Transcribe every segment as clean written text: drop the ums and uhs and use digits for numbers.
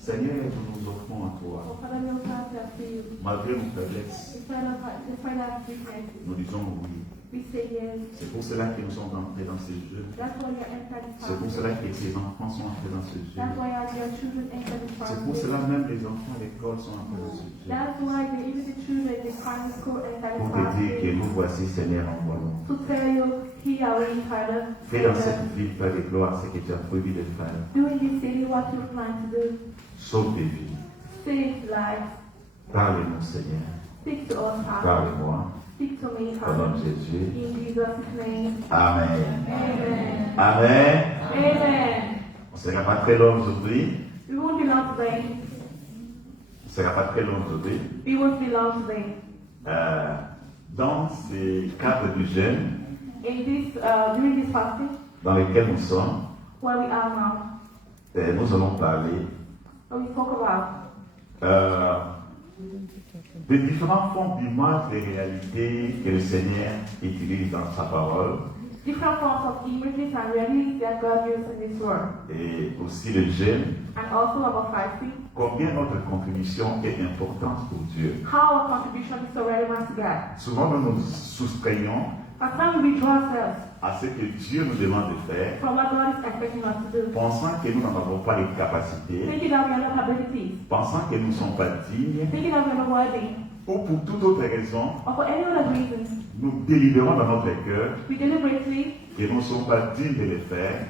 Seigneur, nous nous offrons à toi. Malgré nos faiblesses, nous disons oui. C'est pour cela que nous sommes entrés dans ce jeu. C'est pour cela que ces enfants sont entrés dans ce jeu. C'est pour cela même les enfants à l'école sont entrés dans ce jeu. Pour te dire que nous voici, Seigneur, envoie-nous. Fais dans cette ville, Père de gloire, ce que tu as prévu de faire. Sauve des vies. Parle-nous, Seigneur. Parle-moi. Au nom de Jésus. Amen. Amen. On ne sera pas très long aujourd'hui. On ne sera pas très long aujourd'hui. Dans ce cadre du jeûne, dans lequel nous sommes, nous allons parler de différentes formes d'images et réalités que le Seigneur utilise dans sa parole. Different forms of images and realities that God uses in this world. Et aussi le jeûne. And also about fasting. Combien notre contribution est importante pour Dieu. How our contribution is so relevant to God. Souvent nous nous soustrayons à ce que Dieu nous demande de faire, pensant que nous n'en avons pas les capacités, pensant que nous ne sommes pas dignes, ou pour toute autre raison, nous délibérons dans notre cœur que nous ne sommes pas dignes de le faire.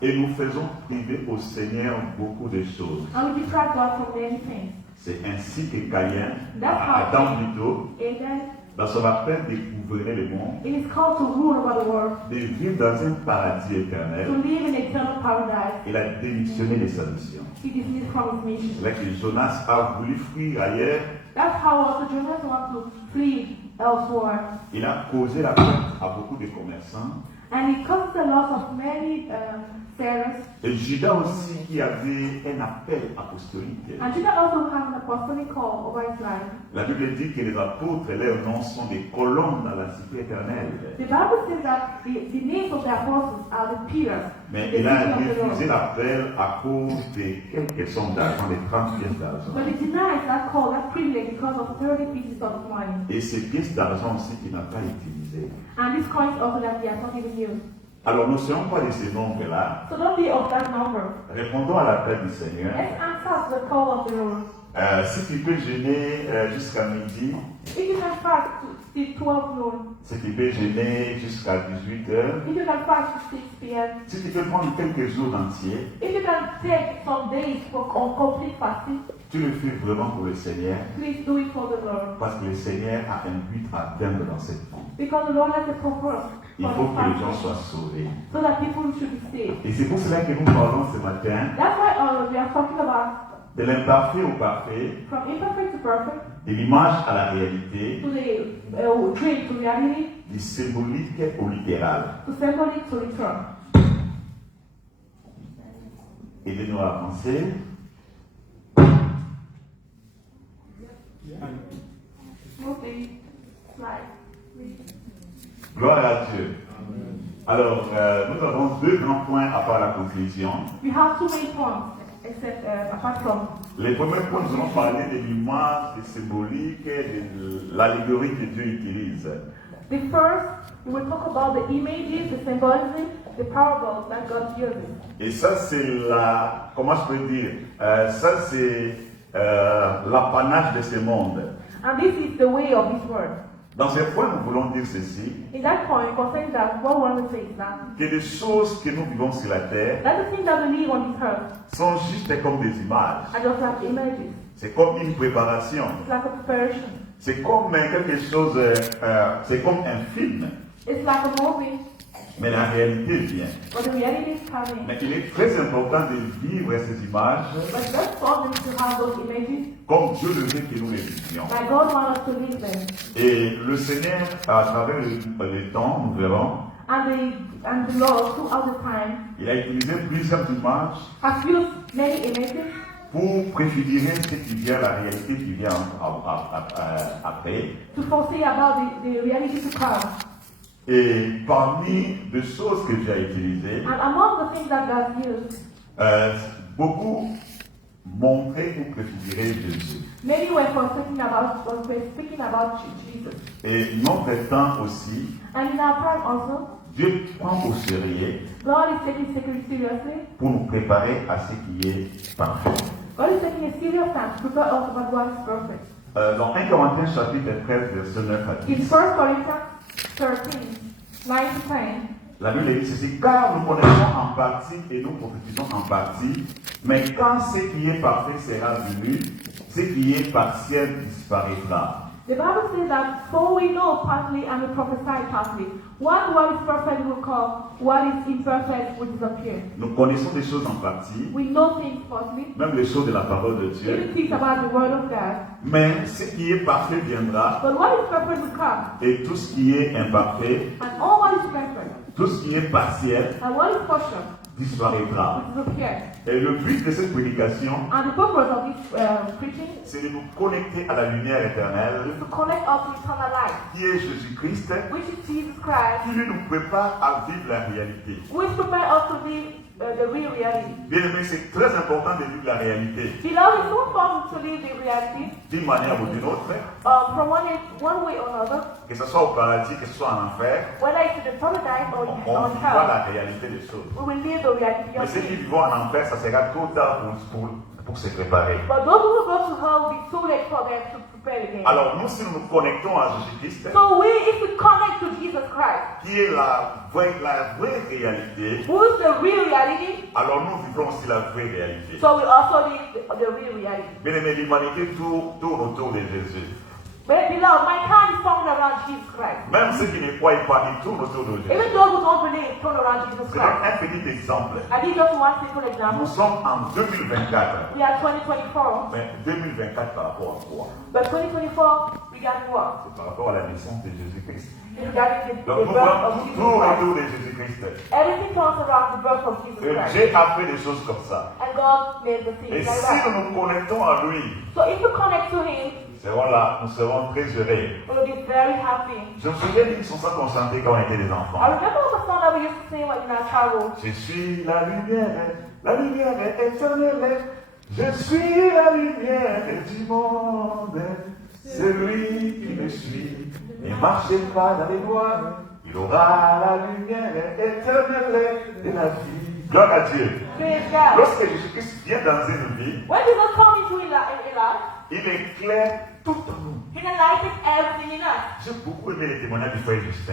Et nous faisons priver au Seigneur beaucoup de choses. C'est ainsi que Caïn, Adam plutôt, dans son appel de gouverner le monde, de vivre dans un paradis éternel, il a démissionné de sa mission. C'est là que Jonas a voulu fuir ailleurs. Il a causé la perte à beaucoup de commerçants. And it caused the loss of many sellers. Et Judas aussi qui avait un appel apostolique. And Judas also had an apostolic call over his life. La Bible dit que les apôtres, leurs noms sont des colonnes dans la cité éternelle. The Bible says that the names of the apostles are the pillars. Mais il a refusé l'appel à cause de quelques sommes d'argent, de 30 pièces d'argent. But he denies that call, that privilege, because of 30 pieces of money. Et ces pièces d'argent aussi qu'il n'a pas utilisées. And these coins also that he has not even used. Alors ne serons pas de ces nombres-là. So don't be of that number. Répondons à l'appel du Seigneur. Let's answer the call of the Lord. Si tu peux jeûner jusqu'à midi, If you can fast till 12 noon, si tu peux jeûner jusqu'à 18h, if you can fast to 6 p.m., si tu peux prendre quelques jours entiers, if you can take some days for complete fasting, tu le fais vraiment pour le Seigneur, please do it for the Lord. parce que le Seigneur a un but à atteindre dans cette vie. Because the Lord has a purpose. Il faut que les gens soient sauvés. So that people should be saved. Et c'est pour cela que nous parlons ce matin That's why we are talking about de l'imparfait au parfait, from imperfect to perfect, de l'image à la réalité, to the dream to reality, du symbolique au littéral. to symbolic to literal. Aidez-nous à avancer. Gloire à Dieu. Alors, nous avons deux grands points à part la conclusion. We have two main points, except apart from. Les premiers points, nous allons parler de l'image, du symbolique, de l'allégorie que Dieu utilise. The first, we will talk about the images, the symbolism, the parables that God uses. Et ça, c'est la, comment je peux dire, ça c'est l'apanage de ce monde. And this is the way of this world. Dans ce point, nous voulons dire ceci, In that point, concerning that, what we want to say is that que les choses que nous vivons sur la terre the things that we live on this earth sont juste comme des images. are just like images. C'est comme une préparation. It's like a preparation. C'est comme quelque chose, c'est comme un film. It's like a movie, Mais la réalité vient. but the reality is coming. Mais il est très important de vivre ces images But that's important to have those images. comme Dieu le veut que nous les vivions. That God wants us to live them. Et le Seigneur, à travers le temps, nous verrons, And the Lord, throughout the time, il a utilisé plusieurs images has used many images pour préfigurer ce qui vient, la réalité qui vient après. to foresee about the reality to come. Et parmi les choses que Dieu a utilisées, And among the things that God used, beaucoup montraient ou préfiguraient Jésus. many were speaking about Jesus. Et notre temps aussi, And in our time also, Dieu prend au sérieux God is taking security seriously. pour nous préparer à ce qui est parfait. God is taking a serious time to prepare us about what is perfect. Dans 1 Corinthiens chapitre 13, verset 9 à In 10, 1 Corinthians 13, 9 to 10, la Bible dit ceci: car nous connaissons en partie et nous prophétisons en partie, mais quand ce qui est parfait sera venu, ce qui est partiel disparaîtra. the Bible says that for we know partly and we prophesy partly. What is perfect will come, what is imperfect will disappear. Nous connaissons des choses en partie, We know things partly, même les choses de la parole de even Dieu, things about the word of God. mais ce qui est parfait viendra, But what is perfect will come, et tout ce qui est imparfait, and all what is perfect, tout ce qui est partiel and what is partial disparaîtra. will disappear. Et le but de cette prédication, And the purpose of this preaching c'est de nous connecter à la lumière éternelle, is to connect us to eternal life, qui est Jésus-Christ, which is Jesus Christ, qui lui nous prépare à vivre la réalité. which prepare us to live the real reality. Bien aimé, c'est très important de vivre la réalité Beloved, it's so important to live the reality d'une manière ou d'une autre, from one way or another, que ce soit au paradis, que ce soit en enfer, whether it's in the paradise or on on vivra hell. la réalité des choses. We will live the reality Mais of ceux qui it. vivent en enfer, ça sera trop tard pour se préparer. But those who go to hell will be too late for them to prepare again. Alors nous, si nous nous connectons à Jésus-Christ, So if we connect to Jesus Christ, qui est la vraie réalité, who is the real reality, alors nous vivrons aussi la vraie réalité. so we also live the real reality. Bien aimé, l'humanité tourne autour de Jésus. But beloved, mankind is found around Jesus Christ. Même ceux qui ne croient pas, ils tournent autour de Jésus. Even those who don't believe turn around Jesus Je donne Christ. un petit exemple. I give just one simple Nous example. sommes en 2024. We are 2024, Mais 2024 par rapport à quoi? but 2024 regarding what? C'est par rapport à la naissance de Jésus-Christ. Regarding the Donc nous birth voyons of Jesus tout Christ. autour de Jésus-Christ. Everything turns around the birth of Jesus Et Christ. Dieu a fait des choses comme ça. And God made the Et things like si that. nous nous connectons à lui, So if you connect to Him, nous serons très heureux. we'll be very happy. Je me souviens d'une chanson qu'on chantait quand on était des I enfants. remember the song that we used to sing when in our childhood. Je suis la lumière éternelle. Je suis la lumière du monde. Celui qui me suit ne marche pas dans les voies. Il aura la lumière éternelle de la vie. Gloire à Dieu. Praise God. Lorsque Jésus-Christ vient dans une vie, When Jesus comes into a life, il éclaire tout en nous. He enlightens everything in us. J'ai beaucoup aimé les témoignages du frère Justin.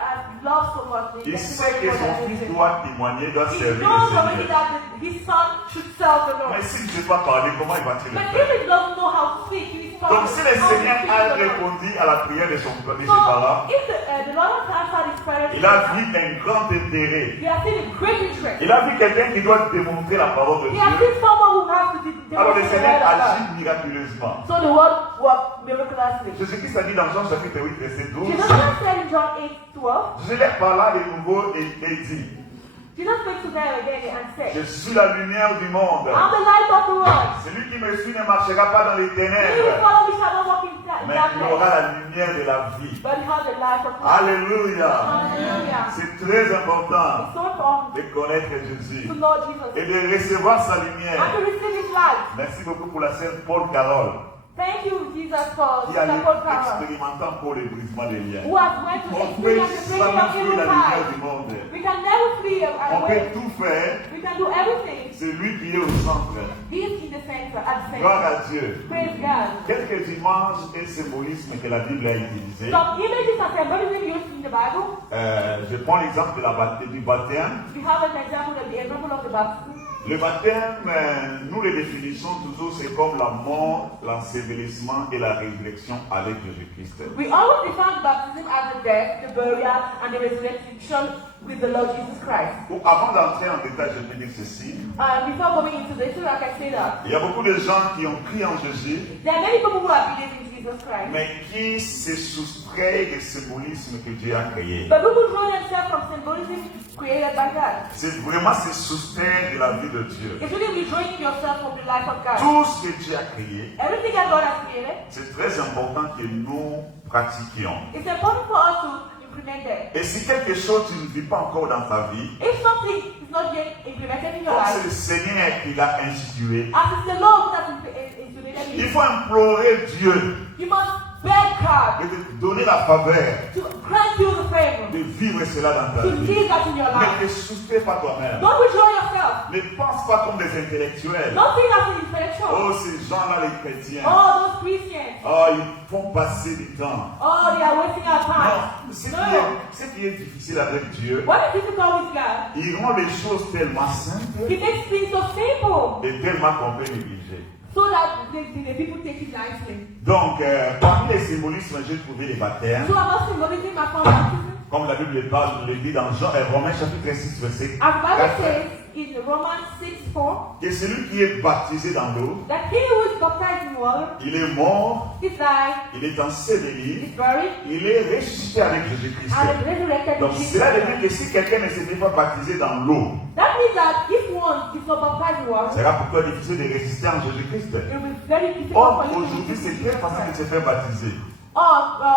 I've loved so much the Il sait testimony que of son God. fils doit témoigner, doit He servir knows le already Seigneur. that his son should serve the Lord. Mais s'il ne sait pas parler, comment il va-t-il le But faire? if he doesn't know how to speak, he's Donc si le Seigneur a répondu à la prière de ses So parents, if the Lord has answered his prayer, il a vu un grand intérêt. he has seen a great interest. Il a vu quelqu'un qui doit démontrer la parole de He has Dieu. seen someone who has to Alors le demonstrate the Seigneur word of God. agit miraculeusement. So the word worked miraculously. Jésus-Christ a dit dans Jean chapitre 8, verset 12, Jesus Christ said in John 8:12, je leur parla de nouveau et dit, Jesus spoke to them again and je said, suis la lumière du monde. I'm the light of the world. Celui qui me suit ne marchera pas dans les He who ténèbres, follow me shall not walk in mais il aura darkness, la lumière de la vie. but he has the light of life. Alléluia. Hallelujah. C'est très important It's so important de connaître Jésus to know Jesus et de recevoir sa and lumière. to receive his light. Merci beaucoup pour la sœur Paul Carole Thank you, Jesus, for qui a support power. expérimenté pour le brisement des liens. Who has went to On peut experience the breaking jamais of fuir evil la lumière ties. du monde. We can never flee On peut away. tout faire. We can do everything. C'est lui qui est au centre. He is in the center, at the Gloire center. à Dieu. Praise God. Quelques images et symbolismes que la Bible a utilisés. Some images and symbolism used in the Bible. Je prends l'exemple de du baptême. We have an example of the example of the baptism. Le baptême, nous le définissons toujours, c'est comme la mort, l'ensevelissement et la résurrection avec Jésus-Christ. We always define baptism as the death, the burial, and the resurrection with the Lord Jesus Christ. Avant d'entrer en détail, je peux dire ceci. Before going into this, I can say that Il y a beaucoup de gens qui ont cru en Jésus, there are many people who have believed in Jesus Christ, mais qui se soustraient des symbolismes que Dieu a créés. but people draw themselves from symbolism created by God. C'est vraiment se soustraire de la vie de Dieu. It's really withdrawing yourself from the life of God. Tout ce que Dieu a créé, Everything that God has created, c'est très important que nous pratiquions. it's important for us to implemented. Et si quelque chose tu ne vis pas encore dans ta vie, If something is not yet implemented in your comme c'est life, le Seigneur qui l'a institué, as it's the Lord that is implemented in il you, faut implorer Dieu you must beg God de te donner la faveur to grant you the favor de vivre cela dans ta to vie. live that in your life. Ne te soustrais pas toi-même. Don't withdraw yourself. Ne pense pas comme des intellectuels. Don't think as an intellectual. Oh, ces gens-là, les chrétiens. Oh, those Christians. Oh, ils font passer du temps. Oh, they are wasting our time. Non, No. ce qui est difficile avec Dieu, What is difficult with God? il rend les choses tellement simples He makes things so simple et tellement qu'on peut négliger. so that the people take it nicely. Donc, parmi les symbolismes, j'ai trouvé les baptêmes. So I must symbolism my baptism. Comme la Bible le dit dans Romains chapitre 6, verset As the Bible 4, says in Romans 6:4, que celui qui est baptisé dans l'eau, that he who is baptized in water il est mort, is died, il est enseveli, is buried, il est ressuscité avec Jésus-Christ. and is resurrected Donc in Jesus' cela veut name. dire que si quelqu'un ne s'était pas baptisé dans l'eau, That means that if one is not baptized in water, sera pour toi difficile de résister en Jésus-Christ. it will be very difficult Or, for you to aujourd'hui, c'est receive très facile de Jesus se faire baptiser. Christ.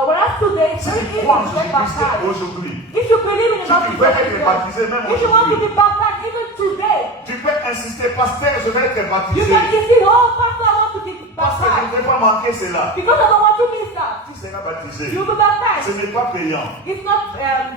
Whereas today, it's Si very tu easy crois en to get Jésus-Christ baptized. aujourd'hui, If you believe in the tu baptism peux of être Jesus, baptisé même if you want to aujourd'hui. be baptized even today, Tu peux insister, pasteur, je vais être you baptisé. can say, oh, Pastor, I want to be Parce que je ne baptized. vais pas manquer cela. Because I don't want to miss that. Tu seras baptisé. You'll be Ce baptized. n'est pas payant. It's not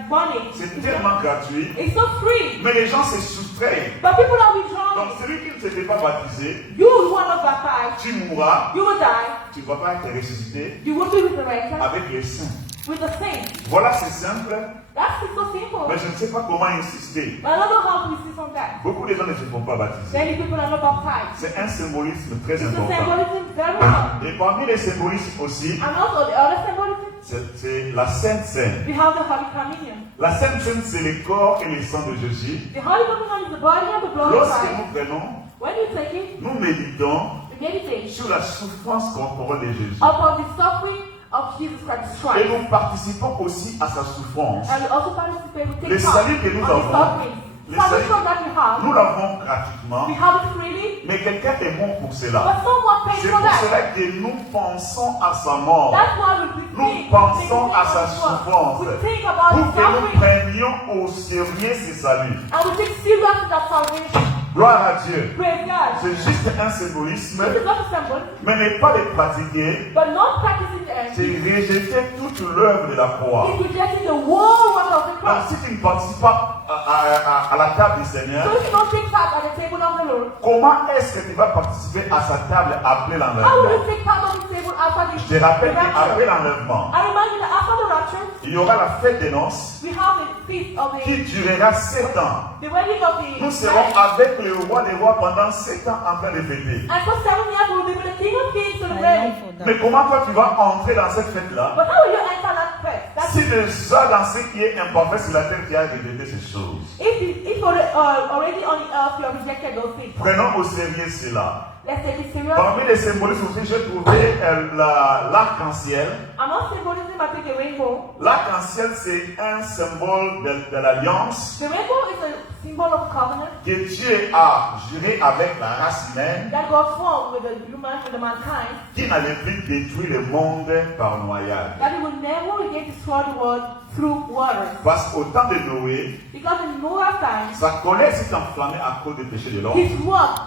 money. C'est tellement gratuit. It's not free. Mais les gens se soustraient. But people are Donc withdrawing. celui qui ne s'était pas baptisé, You who are not baptized, tu mourras. you will die. Tu ne vas pas être ressuscité You will be resurrected avec les saints. with the saints. Voilà, c'est simple. That's so simple. Mais je ne sais pas comment insister. But I don't know how to receive from that. Beaucoup de gens ne se font pas baptiser. Many people are not baptized. C'est un symbolisme très It's a important. symbolism very well. Et parmi les symbolismes aussi, And also the other symbolism, c'est la Sainte Seine. we have the Holy Communion. La Sainte Seine, c'est le corps et le sang de Jésus. The Holy Communion is the body and the blood of Lorsque Christ. nous prenons, When you take it, nous méditons we meditate sur la souffrance corporelle de Jésus. upon the suffering of Jesus Christ. Et nous participons aussi à sa souffrance. And we also participate, we Le take part salut que nous on the avons, suffering. le Salvation salut, that we have, nous l'avons gratuitement, we have it freely, mais quelqu'un est mort pour cela. but someone pays C'est for pour that. cela que nous pensons à sa mort, That's why we nous think, pensons à sa we souffrance, think about pour the que nous suffering, prenions au sérieux ce salut. and we take serious that salvation. Gloire à Dieu. Praise God. C'est juste un symbolisme, This is not a symbol, mais ne pas le pratiquer, but not practicing c'est rejeter toute l'œuvre de la croix. It's rejecting the whole work of the Donc cross. si tu ne participes pas à la table du Seigneur, So if you don't take part at the table of the Lord, comment est-ce que tu vas participer à sa table après how will l'enlèvement? you take part of the table after the Je te rappelle rapture? qu'après l'enlèvement, I remind you that after the rapture, il y aura la fête des noces we have the feast of qui the durera 7 ans. wedding of the Nous serons avec le roi des rois pendant 7 ans en train de fêter. and for 7 years we will be with the King of Kings celebrating. Mais comment toi tu vas entrer dans cette fête-là But how will you enter that fest? That's si déjà dans ce qui est imparfait sur la terre tu as rejeté ces choses? if already on the earth you have rejected those things. Prenons au sérieux cela. Let's take it serious. Parmi les symbolismes aussi, j'ai trouvé l'arc-en-ciel. Among symbolism, I take a rainbow. L'arc-en-ciel, c'est un symbole de l'alliance The rainbow is a symbol of covenant que Dieu a juré avec la race humaine that God formed with the mankind, qui n'allait plus détruire le monde par noyade. that He will never again destroy the world through water. Parce qu'au temps de Noé, Because in Noah's time, sa colère s'est enflammée à cause des péchés de l'homme. his work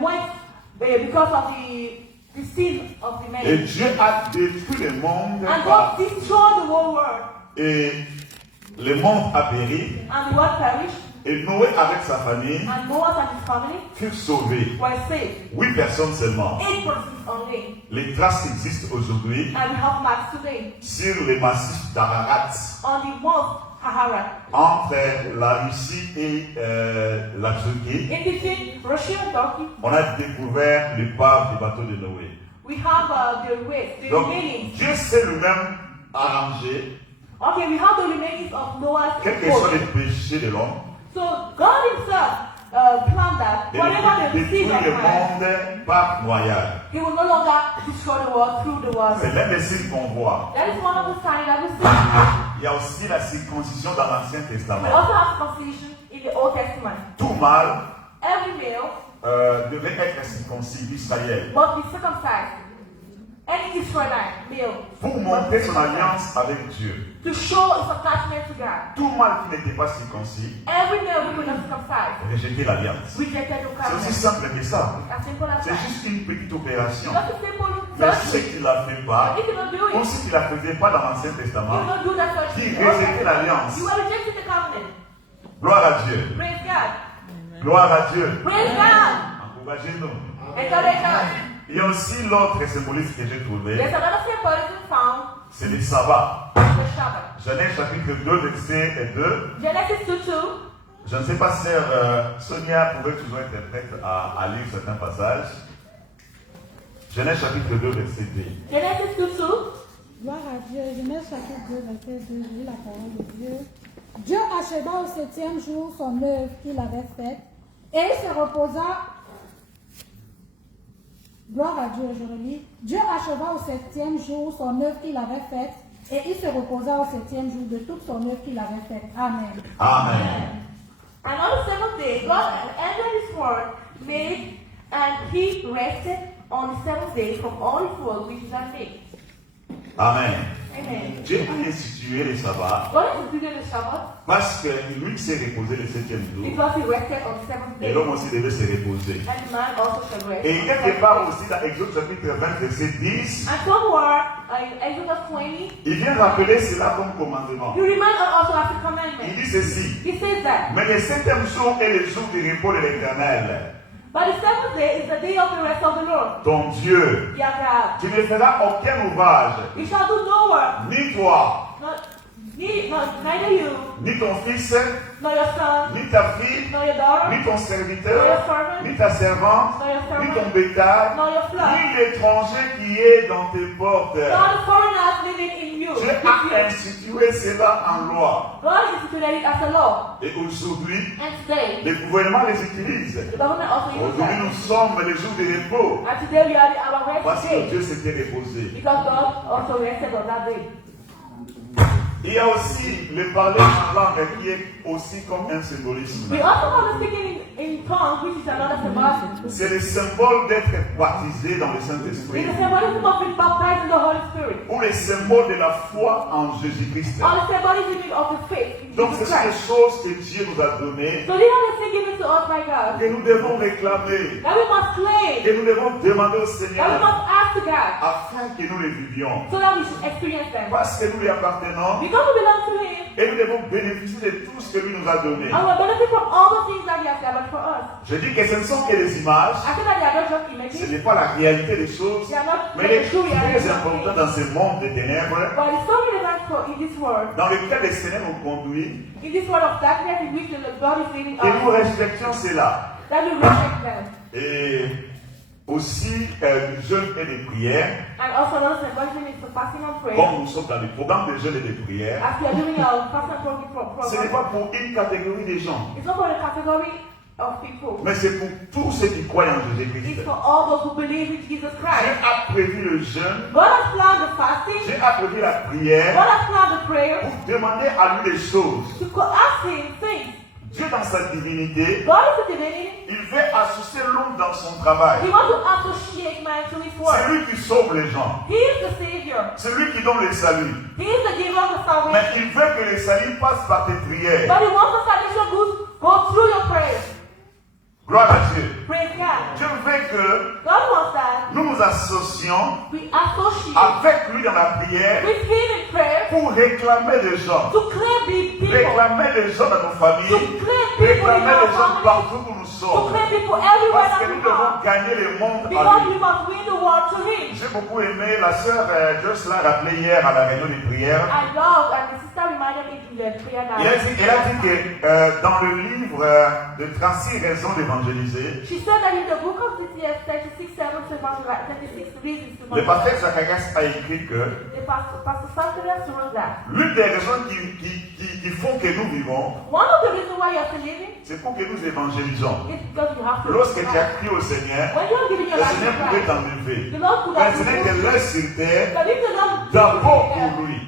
went because of the sin of the Et man. Dieu a détruit le monde And God destroyed the whole world. et le monde a péri. And the world perished. Et Noé avec sa famille And Noah and his family furent sauvés. were saved. 8 personnes seulement. 8 persons only. Les traces existent aujourd'hui And we have maps today sur les massifs d'Ararat on the Mount Sahara. entre la Russie et la Turquie. In between Russia and Turkey, On a découvert l'épave du bateau de Noé. we have the waste, the Donc remains. Dieu s'est lui-même arrangé, Okay, we have the remains of Noah's quels que soient boat. les péchés de l'homme, So God Himself planned that et whatever de the sin détruire of le man, monde par noyade. He will no longer destroy the world through the C'est water. l'un des signes qu'on voit. That is one of the signs that we see. Il y a aussi la circoncision dans l'Ancien We Testament. also have circumcision in the Old Testament. Tout mâle Every male devait être circoncis d'Israël. must be circumcised. any Israelite male, pour montrer son alliance avec Dieu. to show his attachment to God. Tout mâle qui n'était pas circoncis Every male who was not circumcised rejetait l'alliance. rejected the C'est aussi covenant. simple que ça. As simple as C'est that. juste une petite opération. Just a simple Mais surgery. ceux qui ne la font pas, If you don't do ou it, ceux qui ne la faisaient pas dans l'Ancien you Testament, don't do that surgery. qui rejetaient l'alliance. You are rejecting the covenant. Gloire à Dieu. Praise God. Gloire à Dieu. Praise God. Encouragez-nous. Encourage God. Il y a aussi l'autre symbolisme que j'ai trouvé, There's another symbolism found c'est le sabbat. in the Shabbat. Genèse chapitre 2, verset 2. Genesis 2:2. Je ne sais pas, sœur Sonia pouvait toujours être prête à lire certains passages. Genèse chapitre 2, verset 2. Genesis 2:2. Gloire à Dieu. Genèse chapitre 2, verset 2, lit la parole de Dieu. Dieu acheva au 7e jour son œuvre qu'il avait faite et il se reposa. Gloire à Dieu, je relis. Dieu acheva au 7e jour son œuvre qu'il avait faite et il se reposa au 7e jour de toute son œuvre qu'il avait faite. Amen. Amen. And on the seventh day, God ended his work, made, and he rested on the seventh day from all his work which he had made. Amen. Amen. Dieu a institué le sabbat God instituted the Shabbat parce que lui s'est reposé le 7e jour because he rested on the seventh et day. l'homme aussi devait se reposer. And man also shall rest. Et quelque part aussi dans Exode chapitre 20, verset 10, And somewhere in Exodus 20, il vient rappeler cela comme commandement. he reminds us also of the Il commandment. dit ceci, He says that. mais le 7e jour est le jour du repos de l'Éternel, But the seventh day is the day of the rest of the Lord. ton Dieu. Your God. Tu ne feras aucun ouvrage, You shall do no work, ni toi, neither you, ni ton fils, nor your son, ni ta fille, nor your daughter, ni ton serviteur, ni ta servante, nor your ni servant, ton bétail, nor your flock, ni l'étranger qui est dans tes portes. nor the foreigners living in you. Dieu a institué cela en loi. God instituted it as a law. Et aujourd'hui, And today, les gouvernements les utilisent. the government also uses Aujourd'hui, that. nous sommes les jours de repos. And today we are our Parce rest que day. Dieu s'était reposé. Because God also rested on that day. Il y a aussi le parler en langue qui est aussi comme un symbolisme. We also have the speaking in tongues, which is another symbolism. C'est le symbole d'être baptisé dans le It's Saint-Esprit. the symbolism of being baptized in the Holy Spirit. Ou le symbole de la foi en Jésus-Christ. Or the symbolism of the faith in Donc ce Jesus sont des Christ. choses que Dieu nous a données, So these are the things given to us by God. que nous devons réclamer, That we must claim. que nous devons demander au That we Seigneur, must ask to God. afin que nous les vivions. So that we should experience them. Parce que nous lui appartenons Because we belong to Him. et nous devons bénéficier de tout ce que lui nous a donné. And we benefit from all the things that He has gathered for us. Je dis que ce ne sont que des images, I think that they are not just ce images. n'est pas la réalité des choses, They are not mais il est the true reality très of important things. dans ce monde de ténèbres, But it's so relevant for in this world, dans lequel les Seigneur nous conduit, in this world of darkness in which the God is leading que nous us, respections cela. that we respect them. Et aussi du jeûne et des prières, And also another symbolism is the fasting and prayer. comme nous sommes dans le programme de jeûne et de prières, As we are doing our fast and prayer ce n'est program, pas pour une catégorie de gens, it's not for the category of people. mais c'est pour tous ceux qui croient en It's Jésus-Christ. for all those who believe in Jesus Dieu Christ. a prévu le jeûne, God has planned the fasting. Dieu a prévu la God prière has planned the prayer pour demander à lui des choses. to ask Him things. Dieu dans sa divinité, God is the divinity. il veut associer l'homme dans son travail. He wants to associate man to His C'est work. lui qui sauve les gens. He is the Savior. C'est lui qui donne le salut. He is the giver of the Mais salvation. il veut que le salut passe par tes prières. But He wants the salvation go through your prayers. Gloire à Dieu. Praise God. Dieu veut que God wants that nous nous associons we associate avec lui dans la prière with Him in prayer pour réclamer des gens. to claim the people, Réclamer des gens dans nos familles. to claim people in Réclamer our des gens family, partout où nous to sommes. claim people everywhere Parce que that we nous devons are. gagner le monde à Because lui. we must win the world to Him. J'ai beaucoup aimé, la sœur Joyce l'a rappelé hier à la réunion des prières. I love, and the sister reminded me in the prayer Elle night. a dit que dans le livre de 36 raisons d'évangéliser, She said that in the book of DTF 36 reasons to le evangelize, pasteur Zacharias a écrit que the Pastor Zacharias wrote that. l'une des raisons qui font que nous vivons, One of the reasons why you are still living c'est pour que nous évangélisons. is because you have to. Lorsque tu as crié au Seigneur, When you are giving your le life to Seigneur pouvait Christ, t'enlever. the Lord could Mais have ce n'est que removed you. l'œuvre sur terre, But if the Lord d'abord pour lui.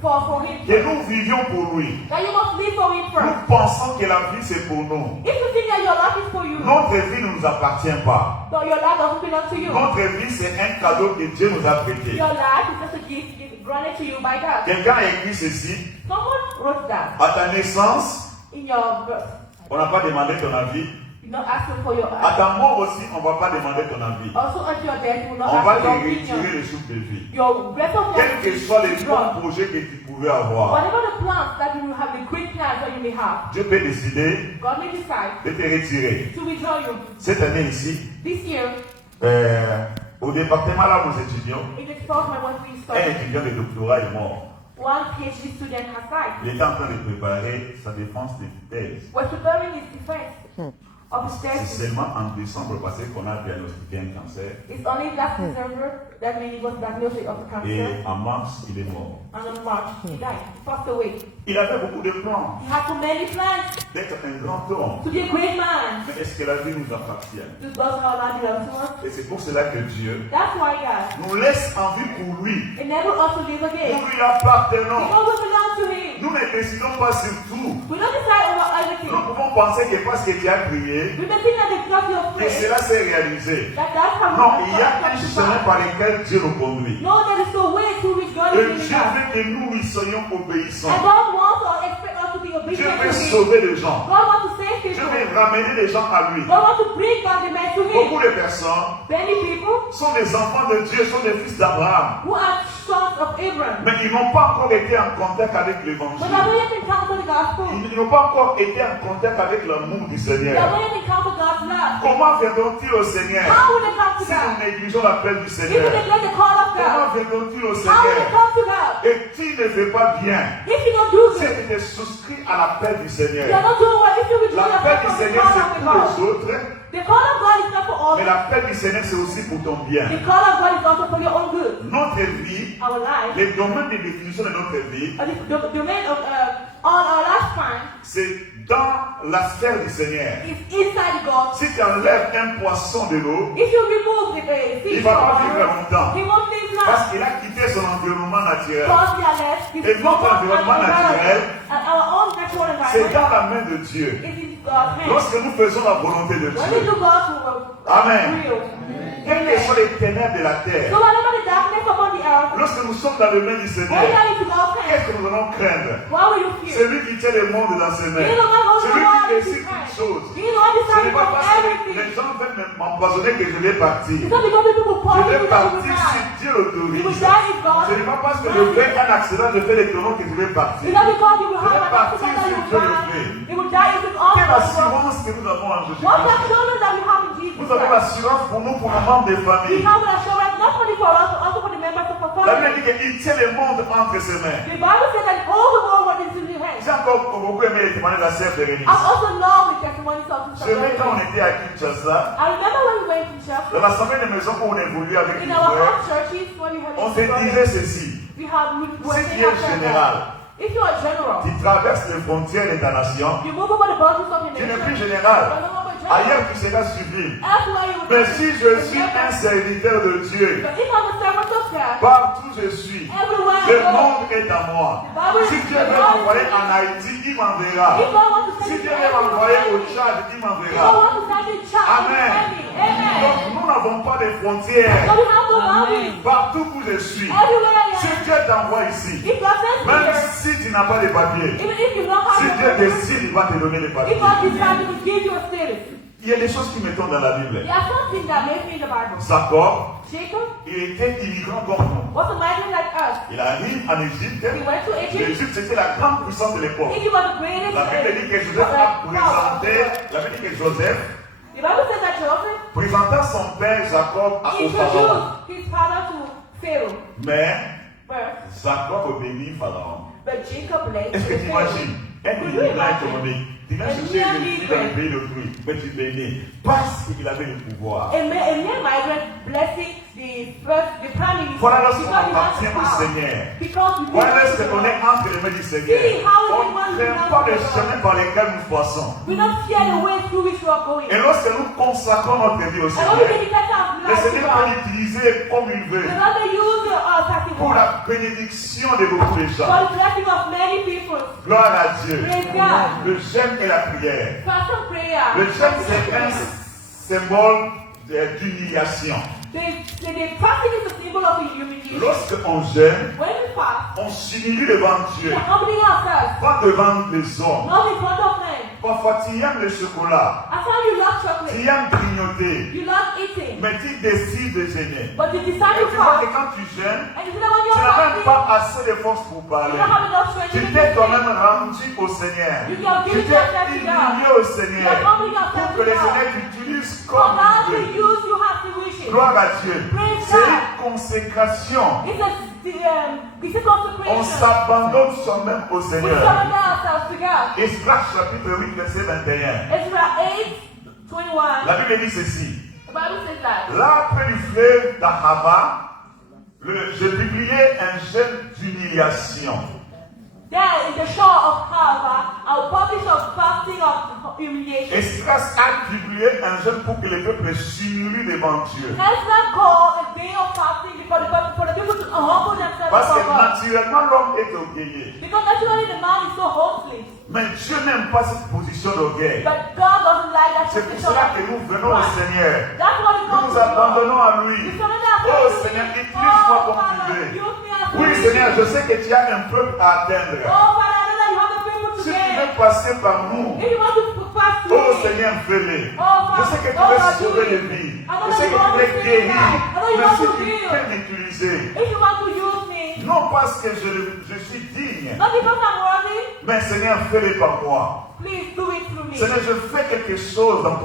for Him, Que nous vivions pour lui. then you must live for Him Nous first. pensons que la vie c'est pour nous. If you think that your life is for you, Notre vie, nous nous appartient pas. So your life doesn't belong to you. Notre vie, c'est un cadeau que Dieu nous a prêté. Your life is just a gift granted to you by God. Quelqu'un a écrit ceci. Someone wrote that. À ta naissance, In your birth, on n'a pas demandé ton avis. you're not asking for your À ta mort aussi, on ne va pas demander ton avis. Also at your death, you will not On va ask te your retirer opinion. le souffle de vie. Your breath of Quels life que is soient les bons strong. projets que tu pouvais avoir, Whatever the plans that you have, the great plans that you may have, Dieu peut décider God may decide de te retirer. to withdraw you. Cette année ici, This year, au département là où nous étudions, in the first my one we un started, étudiant de doctorat est mort. one PhD student has died. Il était en train de préparer sa défense de thèse. Was preparing his defense of his C'est thesis. seulement en décembre passé qu'on a diagnostiqué un cancer. It's only last December that when he was diagnosed with cancer, Et en mars, il est mort. and in March he died, he passed away. Il avait beaucoup de plans He had so many plans d'être un grand homme. to be a great man. Mais est-ce que la vie nous appartient? This doesn't our life belong to us. Et c'est pour cela que Dieu That's why God nous laisse en vie pour lui. enabled us to live again. Nous lui appartenons. Because we belong to Him. Nous ne décidons pas sur tout. We don't decide over everything. Nous pouvons penser que parce que tu as prié, We may think that the God you que pray, cela s'est réalisé. that's how Non, il y a un chemin par lequel Dieu nous conduit. No, there is no way through which God Et is Dieu leading us. veut que nous lui soyons obéissants. And God wants or expect us to be Dieu obedient veut to Him. sauver les gens. God wants to save Dieu people. veut ramener les gens à lui. God wants to bring God the man to Beaucoup Him. de personnes Many people sont des enfants de Dieu, sont des fils d'Abraham. who are sons of Abraham, Mais ils n'ont pas encore été en contact avec but l'évangile. they haven't yet encountered the gospel. Ils n'ont pas encore été en contact avec l'amour du They Seigneur. haven't yet encountered God's love. Comment viendront-ils au Seigneur How will they come to si nous God? négligeons l'appel du If Seigneur? you neglect the call of Comment God, viendront-ils au how will they Seigneur? come to God? Et qui ne fait pas bien? If you don't do Si this, tu te souscris à l'appel du you are Seigneur. not doing well. If you withdraw L'appel yourself du from the Seigneur, call c'est of pour God, les autres. the call of God is not for all. Mais l'appel du Seigneur, c'est aussi pour ton bien. The call of God is also for your own good. Notre vie, Our life, les domaines de définition de notre vie, the domain of all our lifetime c'est dans la sphère du Seigneur. is inside God. Si tu enlèves un poisson de l'eau, If you remove the il fish ne from va pas our vivre life, longtemps. he won't live long. Parce qu'il a quitté son environnement naturel. God he has left his Et notre environnement naturel, and our own natural c'est environment. dans la main de Dieu. It is God's hand. Lorsque nous faisons la volonté de When we Dieu, do God's work, Amen. real. quelles que soient les ténèbres de la So terre, whatever the darkness upon the earth, lorsque nous sommes dans les mains du when Seigneur, you are into God's hand, qu'est-ce que nous allons craindre? what will you fear? Celui qui tient le monde dans ses mains, He is the one holding celui the world qui in his décide hand. toutes choses. He is the one Ce deciding n'est pas for parce que everything. les gens veulent m'empoisonner que je vais partir. It's not because people will Je point vais you that you will partir si die. Dieu You will l'autorise. die if God. Ce n'est pas parce que je fais un accident, je fais les tournois que je vais partir. It's not because you will Je have vais an partir accident that si you Dieu will le die. fait. You will die if it's all Quelle God's will. assurance que nous avons en Jésus What Christ. assurance that we have in Jesus Nous avons Christ? l'assurance pour nous, pour nos membres des We familles. have an assurance not only for us, but also for the members of our La Bible family. dit qu'il tient le monde entre ses mains. The Bible says that all the world was in his hands. J'ai encore beaucoup aimé les témoignages de la sœur Bérénice. I've also known the testimonies of Je Sister me quand on Mary. était à Kinshasa, I remember when we went to church, dans l'assemblée des maisons où on évoluait avec in les our frères, home churches, when we had on se disait ceci. we were Si saying tu es after that, général, if you are general, tu traverses les frontières de ta nation, you move over the boundaries of your tu n'es nation. plus You're général. no longer general. Ailleurs, tu seras sublime. Elsewhere you will Mais be si je suis remembered. un serviteur de Dieu, But if I'm a servant of God, partout je suis, everywhere I le go, monde est à moi. Si Dieu veut m'envoyer en Haïti, il m'enverra. if God wants to Si send Dieu you veut m'envoyer au anywhere, Tchad, il if God m'enverra. wants to send you child, Amen. Amen. Donc nous n'avons pas de frontières. So we have no boundaries. Partout où je suis, Everywhere I si am. Dieu t'envoie ici, If God sends me même here, si tu n'as pas de papiers, even if you don't si have Dieu the décide, il va te donner les if papiers. God decides to give you a status, Il y a des choses qui me tombent dans la Bible. there are some things that make me in the Bible. Jacob, Jacob il était immigrant comme nous. was a migrant like us. Il arrive en Égypte. He went to Egypt. L'Égypte, c'était la grande puissance de l'époque. Egypt was the greatest. La Bible dit que Joseph a présenté, la Bible dit que Joseph The Bible says that Joseph présenta son père Jacob au Pharaon. introduced his father to Pharaoh. Mais First, Jacob obéit Pharaon. but Jacob led Est-ce que to tu Pharaoh. imagines un immigrant économique? Tu viens chercher une fille dans le pays d'autrui, mais tu bénis parce qu'il avait le pouvoir. A mere migrant blessing the family Voilà lorsqu'on because he has appartient the au power. Seigneur. Because we Voilà belong to lorsqu'on God. est entre les mains du Seigneur. On ne craint pas le chemin par lequel nous passons. We don't fear the way through which we are going. Et lorsque nous consacrons notre vie au And when we Seigneur, dedicate our le life to Seigneur peut God, l'utiliser comme il veut the Lord will use us as He pour wants. la bénédiction de beaucoup de gens. For the blessing of many people. Gloire à Dieu. Praise God. Le jeûne et la prière. Fast and prayer. Le jeûne, c'est un symbole d'humiliation. The fasting is a symbol of humiliation. Lorsqu'on jeûne, When we fast, on s'humilie devant Dieu, we're humbling ourselves, pas devant les hommes. not in front of men. Parfois, tu aimes le chocolat, I find you love tu chocolate, aimes grignoter, you love eating, mais tu décides de jeûner. but you decide Et to tu vois que fast, quand tu jeûnes, and you know when tu you're n'as même fasting, pas assez de force pour you parler. don't have enough strength Tu to t'es do toi-même it. rendu au Seigneur. You can Tu give t'es yourself to humilié God. au Seigneur You are humbling yourself pour to que le God. Seigneur t'utilise For comme God to il veut. use, you have to wish it. Gloire à Dieu. Praise C'est God. une consécration. It's a On consecration. s'abandonne soi-même au We Seigneur. surrender ourselves to God. Esdras chapitre 8, verset 21. Ezra 8:21. La Bible dit ceci. The Bible says that. Là, près du fleuve d'Ahava, je publiais un jeûne d'humiliation. There, in the shore of Hava, I will publish a fasting of humiliation. Esdras a publié un jeûne pour que le peuple s'humilie devant Dieu. Ezra called a day of fasting for the people to humble themselves Parce que before God. naturellement, l'homme est orgueilleux. Because naturally the man is so hopeless. Mais Dieu n'aime pas cette position d'orgueil. But God doesn't like that C'est pour position. cela que nous venons au Seigneur. That's why we Nous come nous to God. abandonnons à lui. We surrender Oh ourselves to Seigneur, Him. utilise-moi comme Father, tu veux. use me as Oui you Seigneur, wish. je sais que tu as un peuple à atteindre. Oh Father, I know that you have the people Si tu today. veux passer par nous, If you want to pass through oh me, Seigneur, fais-le. Oh, Je sais que tu oh, veux God, sauver do les it. vies. I know Je that sais you que want tu to veux save guérir. lives. I know you Mais want si to tu heal. peux m'utiliser, if you want to use me, non parce que je suis digne, not because I'm worthy, mais Seigneur, fais-le par moi. please do it through me. Seigneur, je fais quelque chose dans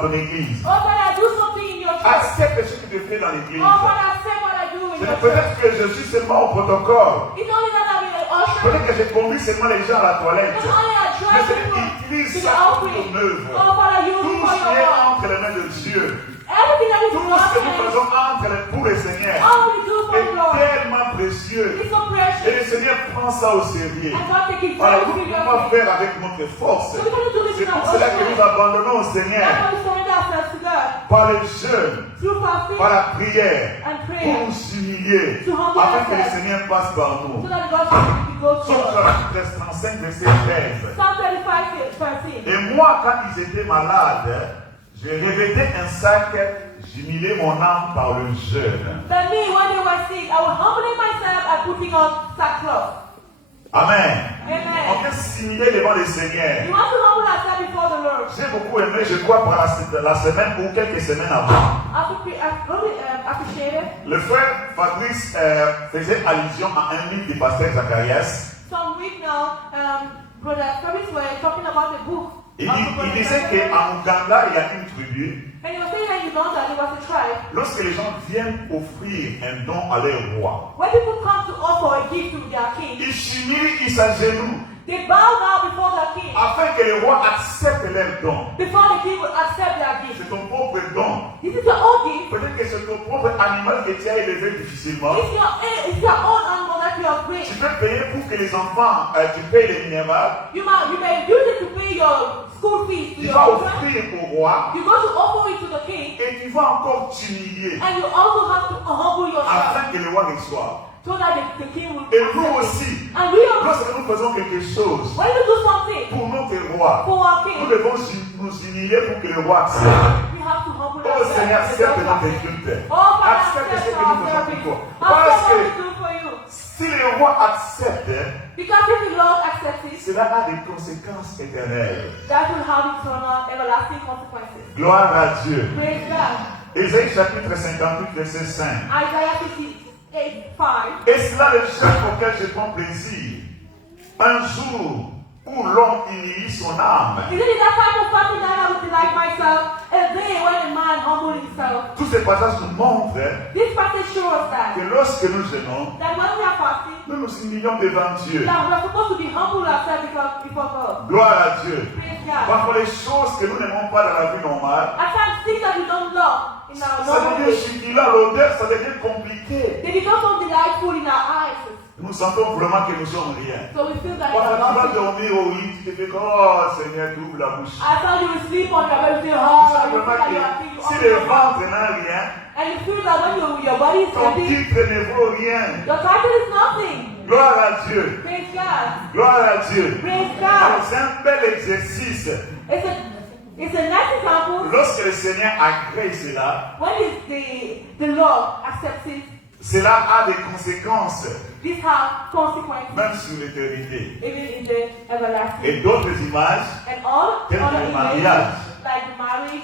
ton église. Oh Father, do something in your church. Accepte ce que tu fais dans l'église. Oh Father, accept what I do in your church. Peut-être que je suis seulement au protocole. It's only that I'm an usher. Peut-être que je conduis seulement les gens à la toilette. It's only I Mais drive Seigneur, people utilise to the ça pour offering. ton œuvre. Oh Father, use Tout me for ce your qui est work. entre les mains de Dieu, Everything that is tout in ce God's que nous hands, faisons pour le Seigneur all we do for the est Lord, tellement précieux. it's so Et precious. le Seigneur prend ça au sérieux. And God take it Alors, very nous ne pouvons pas seriously. faire avec notre force. So we cannot do this C'est in pour our cela own que nous strength. abandonnons au That's Seigneur why we surrender ourselves to God. par le jeûne, Through fasting par la prière, and pour prayer. nous humilier, To humble afin que le ourselves. Seigneur passe par So nous. that God can go through Psaume us. chapitre 35, verset 13. Psalm 35:13. Et moi, quand ils étaient malades, je revêtais un sac, j'humiliais mon âme par le jeûne. But me, when they were sick, I was humbling myself and putting on sackcloth. Amen. Amen. On peut s'humilier devant le Seigneur. We want to humble ourselves before the Lord. J'ai beaucoup aimé, je crois, par la semaine ou quelques semaines avant. I really appreciate it. Le frère Fabrice faisait allusion à un livre du pasteur Zacharias. Some week now, Brother Fabrice were talking about the book. Il disait qu'en Ouganda, il y a une tribu. And he was saying that you know that there was a tribe. Lorsque les gens viennent offrir un don à leur roi, When people come to offer a gift to their king, ils s'humilient, ils s'agenouillent, they bow down before their king. afin que le roi accepte leur don. Before the king will accept their gift. C'est ton propre don. This is your own gift. Peut-être que c'est ton propre animal que tu as élevé difficilement. It's your own animal that you have Tu raised. peux payer pour que les enfants, tu payes les minérales. You may use it to pay your school fees to Tu your vas children. offrir au roi You go to offer it to the king, et tu vas encore t'humilier and you also have to humble yourself afin que le roi reçoive. so that the king will Et nous accept it. aussi, And we also, lorsque nous faisons quelque chose when you do something pour notre roi, for our nous king, devons nous humilier pour que le roi accepte. we have to humble Oh Seigneur, ourselves. accepte notre culte. Oh, Father, Accepte ce que nous faisons accept pour our toi. service. Parce Accept what que we do for you. si le roi accepte, Because if the Lord accepts it, cela a des conséquences éternelles. that will have eternal, everlasting consequences. Gloire à Dieu. Praise God. Ésaïe chapitre 58, verset 5. Isaiah 58:5. Et cela le jeûne auquel je prends plaisir. Un jour où l'homme humilie son âme. Is it in that type of fasting that I would delight myself? A day when a man humbles himself. Tous ces passages nous montrent This passage shows us que that lorsque nous jeûnons, when we are fasting, nous nous humilions devant Dieu. that we are supposed to be humble ourselves before God. Gloire à Dieu. Praise God. Parfois les choses que nous n'aimons pas dans la vie normale, At times, things that we don't love in our ça normal devient way, chiquilant, l'odeur, ça devient compliqué. they become so delightful in our eyes. Nous sentons vraiment que nous sommes rien. So we feel that we Parfois are tu vas nothing. dormir au lit, tu te fais comme, oh Seigneur, tu ouvres la bouche. I thought you would sleep on your bed and say, Tout oh, you feel simplement like you are que thinking, si oh, le your mouth. ventre n'a rien, And you feel that when your body is ton empty, titre ne vaut rien. your title is nothing. Gloire à Dieu. Praise God. Gloire à Dieu. Praise God. C'est un bel exercice. It's a It's a nice example. Lorsque le Seigneur agrée cela, When the Lord accepts it, cela a des conséquences, this has consequences, même sur l'éternité. even in the everlasting. Et d'autres images, And all Tel que other le images, mariage. like marriage,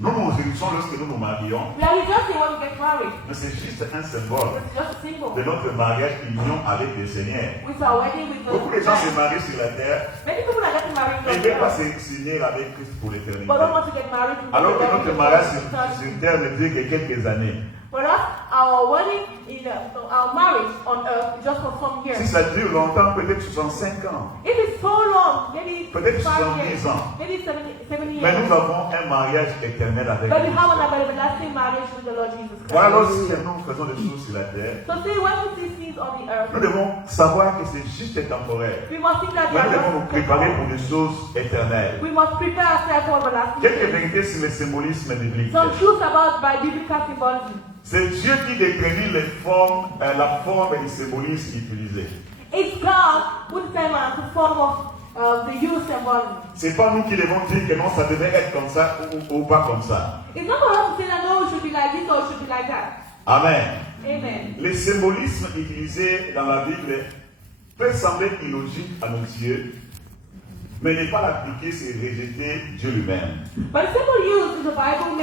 nous nous réunissons lorsque nous nous marions, we are rejoicing when we get married. mais c'est juste un symbole It's just a symbol. de notre mariage union avec le Seigneur. With our wedding with the Beaucoup de gens se marient sur la terre, Many people are getting married mais on ne veulent pas earth, s'unir avec Christ pour l'éternité. but don't want to get married to Alors que notre mariage sur eternity. terre ne dure que quelques années. For us, our wedding our marriage on earth is just for some years. Si ça dure longtemps, peut-être 65 ans. If it's so long, maybe Peut-être 5 70 years, ans. maybe 7 years. Mais nous avons un mariage éternel avec But we have Christ. an everlasting marriage with the Lord Jesus Christ. Voilà, lorsque nous faisons des choses sur la terre, So see, when we see things on the earth, nous devons savoir que c'est juste temporaire. we must think that Mais nous devons nous we préparer pour des choses éternelles. must prepare ourselves for everlasting. Quelques vérités sur le symbolisme biblique. Some truths about by biblical symbolism. C'est Dieu qui détermine la forme et le symbolisme utilisé. It's God who determines the form of the use symbolism. C'est pas nous qui devons dire que non, ça devait être comme ça ou pas comme ça. It's not for us to say that no, it should be like this or it should be like that. Amen. Amen. Le symbolisme utilisé dans la Bible peut sembler illogique à nos yeux, mais ne pas l'appliquer, c'est rejeter Dieu lui-même. But the symbol used in the Bible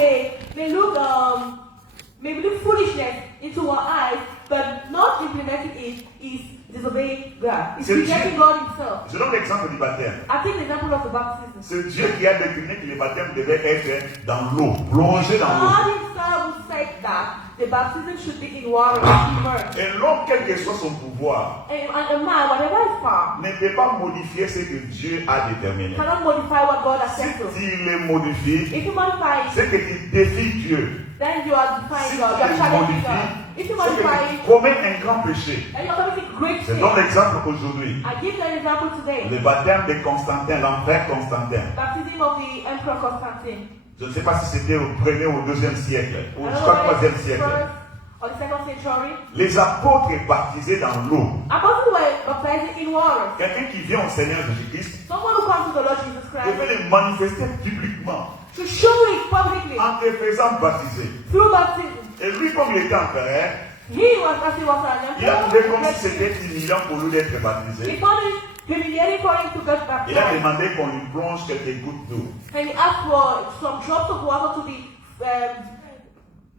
may look foolishness into our eyes, but not implementing it is disobeying God. It's C'est rejecting Dieu. God Himself. Je donne l'exemple du baptême. I take the example of the baptism. C'est Dieu qui a déterminé que le baptême devait être dans l'eau, plongé dans l'eau. God Himself said that the baptism should be in water, immersed. Et l'homme, quel que soit son pouvoir, And a man, whatever his power, ne peut pas modifier ce que Dieu a déterminé. cannot modify what God has Si said to. tu le modifies, If you modify it, c'est que tu défies Dieu. then you are defying Si tu God. You are le challenging God. modifies, If you c'est modify que it, tu commets un grand péché. then you are committing great Je sin. donne l'exemple aujourd'hui. I give the example today. Le baptême de Constantin, l'empereur Constantin. Baptism of the Emperor Constantine. Je ne sais pas si c'était au 1er ou au 2e siècle, ou I don't jusqu'au know whether 3e it's siècle. first or the second century. Les apôtres baptisés dans l'eau. Apostles were baptized in water. Quelqu'un qui vient au Seigneur Jésus-Christ Someone who comes to the Lord Jesus Christ devait le manifester publiquement to show it publicly en te faisant baptiser. through baptism. Et lui, comme il était empereur, He was as he was an il a trouvé comme si emperor. c'était humiliant pour lui d'être He baptisé. found it humiliating for him to get Il a baptized. demandé qu'on lui plonge quelques gouttes d'eau. And he asked for some drops of water to be spread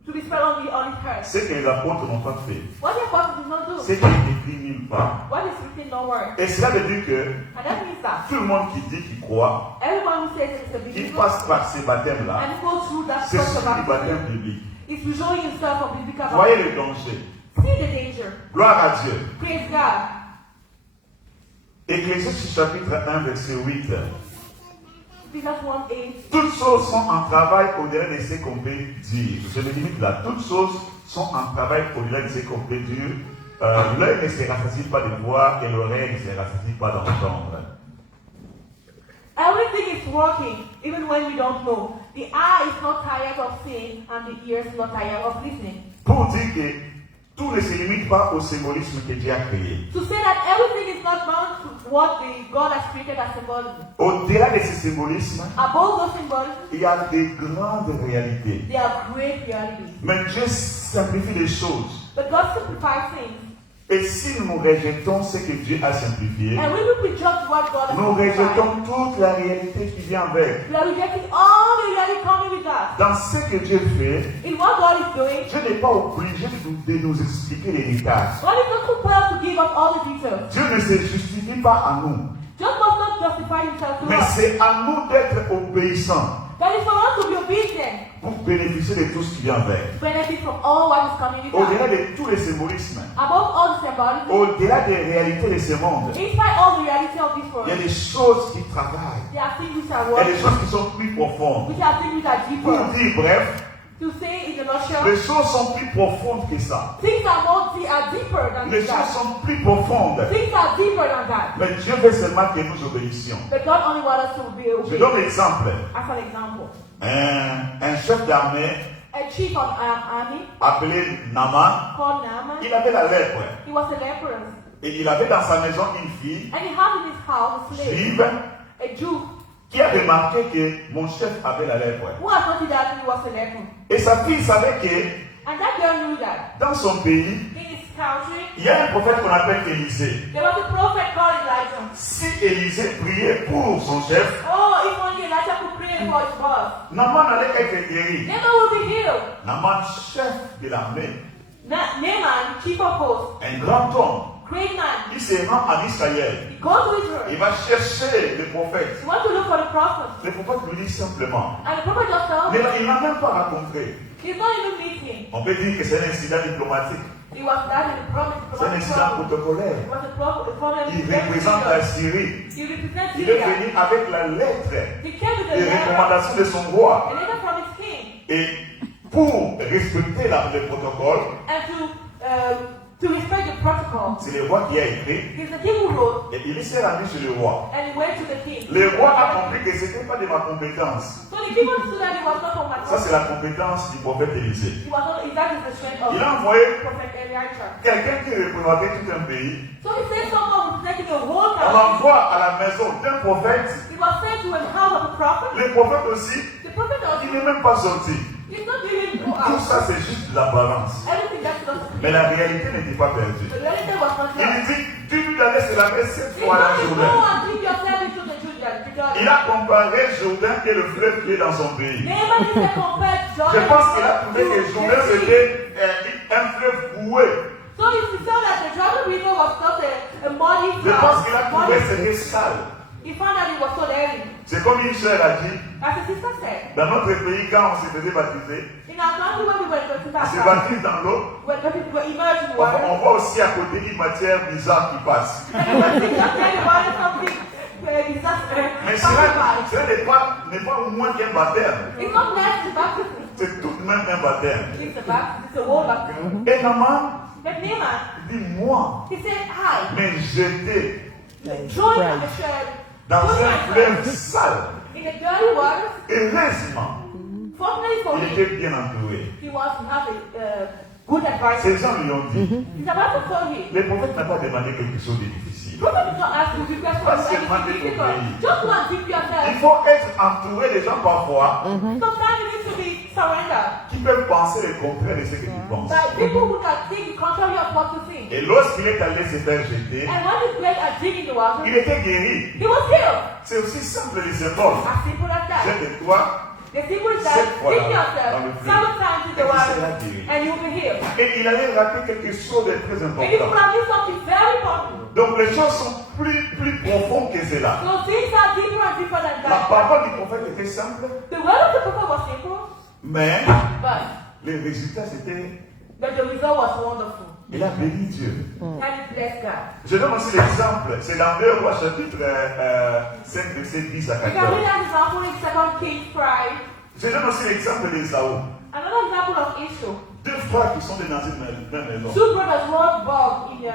on his head. Ce que les apôtres n'ont pas fait, What the apostles did not do. c'est qu'il est écrit nulle part. What is written don't work. Et cela veut dire que And that means that tout le monde qui dit qu'il croit, everyone who says it's a qui biblical passe par ces baptêmes-là, and goes through that c'est process of celui du baptême baptism biblique. is to show himself a biblical Voyez baptism. le danger. See the danger. Gloire à Dieu. Praise God. Ecclésiaste chapitre 1, verset 8. Ephesians 1:8. Toutes choses sont en travail au-delà de ce qu'on peut dire. Je me limite là. Toutes choses sont en travail au-delà de ce qu'on peut dire. L'œil ne se rassasie pas de voir et l'oreille ne se rassasie pas d'entendre. Everything is working, even when we don't know. The eye is not tired of seeing, and the ear is not tired of listening. Pour dire que tout ne se limite pas au symbolisme que Dieu a créé. To say that everything is not bound to what God has created as symbolism. Au-delà de ce symbolisme, Above those symbolism, il y a des grandes réalités. there are great realities. Mais Dieu simplifie les choses. But God simplifies things. Et si nous rejetons ce que Dieu a simplifié, And when we reject what God has nous simplified, rejetons toute la réalité qui vient avec. we are rejecting all the reality coming with God. Dans ce que Dieu fait, In what God is doing, Dieu n'est pas obligé de nous expliquer les détails. God is not compelled to give us all the details. Dieu ne se justifie pas à nous, God must not justify himself to mais us. c'est à nous d'être obéissants That is for us to be obedient, pour bénéficier de tout ce qui vient avec. benefit from all what is coming with Au-delà God. de tous les symbolismes, Above all the symbolism, au-delà des réalités de ce monde, inside all the reality of this il y a world, des choses qui travaillent. there are things which are Il y a des working, choses qui sont plus profondes. which are things which are Pour deeper. dire bref, To say in the nutshell, les choses sont plus profondes que ça. things are deeper than Les choses that. sont plus profondes. Things are deeper than that. Mais Dieu veut seulement que nous obéissions. But God only wants us to be Je obedient. donne l'exemple. As an example, Un chef d'armée a chief of army appelé Naaman, called Naaman, il avait la lèpre. he was a leper. Et il avait dans sa maison une fille And he had in his house a slave, juive a Jew, qui a remarqué que mon chef avait la lèpre. Who has noticed that he was a leper? Et sa fille savait que And that girl knew that. dans son pays, In his country, il y a un prophète qu'on appelle Élisée. there was a prophet called Elijah. Si Élisée priait pour son chef, Oh, if only Elijah could pray for his boss. Naaman allait être guéri. Naaman will be healed. Naaman, chef de l'armée, Naaman, chief of hosts, un grand homme, great man. il se rend en Israël. He goes to Israel. Il va chercher le prophète. He wants to look for the prophet. Le prophète lui dit simplement. And the prophet just tells Mais him, il n'a même pas rencontré. he's not even meeting. On peut dire que c'est un incident diplomatique. He was that in the prophet. C'est un incident protocolaire. It was a problem. Il représente la Syrie. He represents Il est Syria. venu avec la lettre He came with a de letter, recommandation de son roi. a letter from his king, Et pour respecter le protocole, and to respect the protocol. c'est le roi qui a écrit. He's the king who wrote, Et il s'est rendu chez le roi. and he went to the king. Le roi a compris que ce n'était pas de ma compétence. So the king understood that he was not from my Ça, c'est prophet. la compétence du prophète Élisée. He was not, that is the strength of Il a envoyé prophet Elijah. quelqu'un qui représentait tout un pays. So he sent someone representing a whole On country. l'envoie à la maison d'un prophète. He was sent to a house of a prophet. Le prophète aussi, The prophet il also, n'est même pas sorti. he's not even go Tout out. ça, c'est juste de l'apparence. Everything that's not Mais la réalité n'était pas perdue. the reality was not Il there. dit, tu lui allais se laver 7 He fois la told him, journée. go and give yourself into the children. to God. Il a comparé Jourdain qui est le fleuve qui est dans son pays. Naaman is a compared Je Jordan pense qu'il a trouvé to que the Jourdain sea. c'était un fleuve boueux. So you saw that the Jordan River was not a muddy Je pense qu'il a trouvé que muddy. c'était sale. He found out it was so dirty. C'est comme une sœur a dit, As the sister said, dans notre pays, quand on se faisait baptiser, in our country when we were going to on se baptize, baptise dans l'eau, when the people were immersed in on water, voit aussi à côté une matière bizarre qui passe. and you were thinking of water something disaster. Mais cela n'est pas moins qu'un baptême. It's not less the baptism. C'est tout de même un baptême. It's a baptism. It's a whole baptism. Et Naaman But Naaman, dit, moi, he said, hi. mais j'étais Join the church. dans Join un my fleuve church. sale. In the dirty waters, Heureusement, fortunately for il him, était bien entouré. he was to have a good advice. Ces gens lui ont dit, He's about to tell him. le prophète n'a pas demandé quelque chose de difficile. Prophet did not ask you to request for Pas seulement anything de difficult. t'obéir. Just go and dip Il yourself. faut être entouré de gens parfois Sometimes you need to be surrendered qui peuvent penser le contraire de ce que tu penses. by people who can think the contrary of what you think. Et lorsqu'il est allé se faire jeter, And when he went and dig in the water, il était guéri. he was healed. C'est aussi simple les symboles. As simple as that. Jette-toi. The simple is Cette that fois-là, dip yourself dans le fleuve. 7 times in Et the tu water seras guéri. and you'll be healed. Et il allait rater quelque chose de très And you important. probably something very important. Donc les choses sont plus profondes que cela. So things are deeper and deeper than La that. parole du prophète était simple, The word of the prophet was simple, mais but le résultat c'était, the result was wonderful. il a béni Dieu. And it blessed God. Je donne aussi l'exemple, c'est dans 2 Rois chapitre 5, verset 10 à You can 14. read that example in 2 Kings 5. Je donne aussi l'exemple d'Esaü. Another example of Israel. 2 frères qui sont dans une même maison. Two brothers were born in the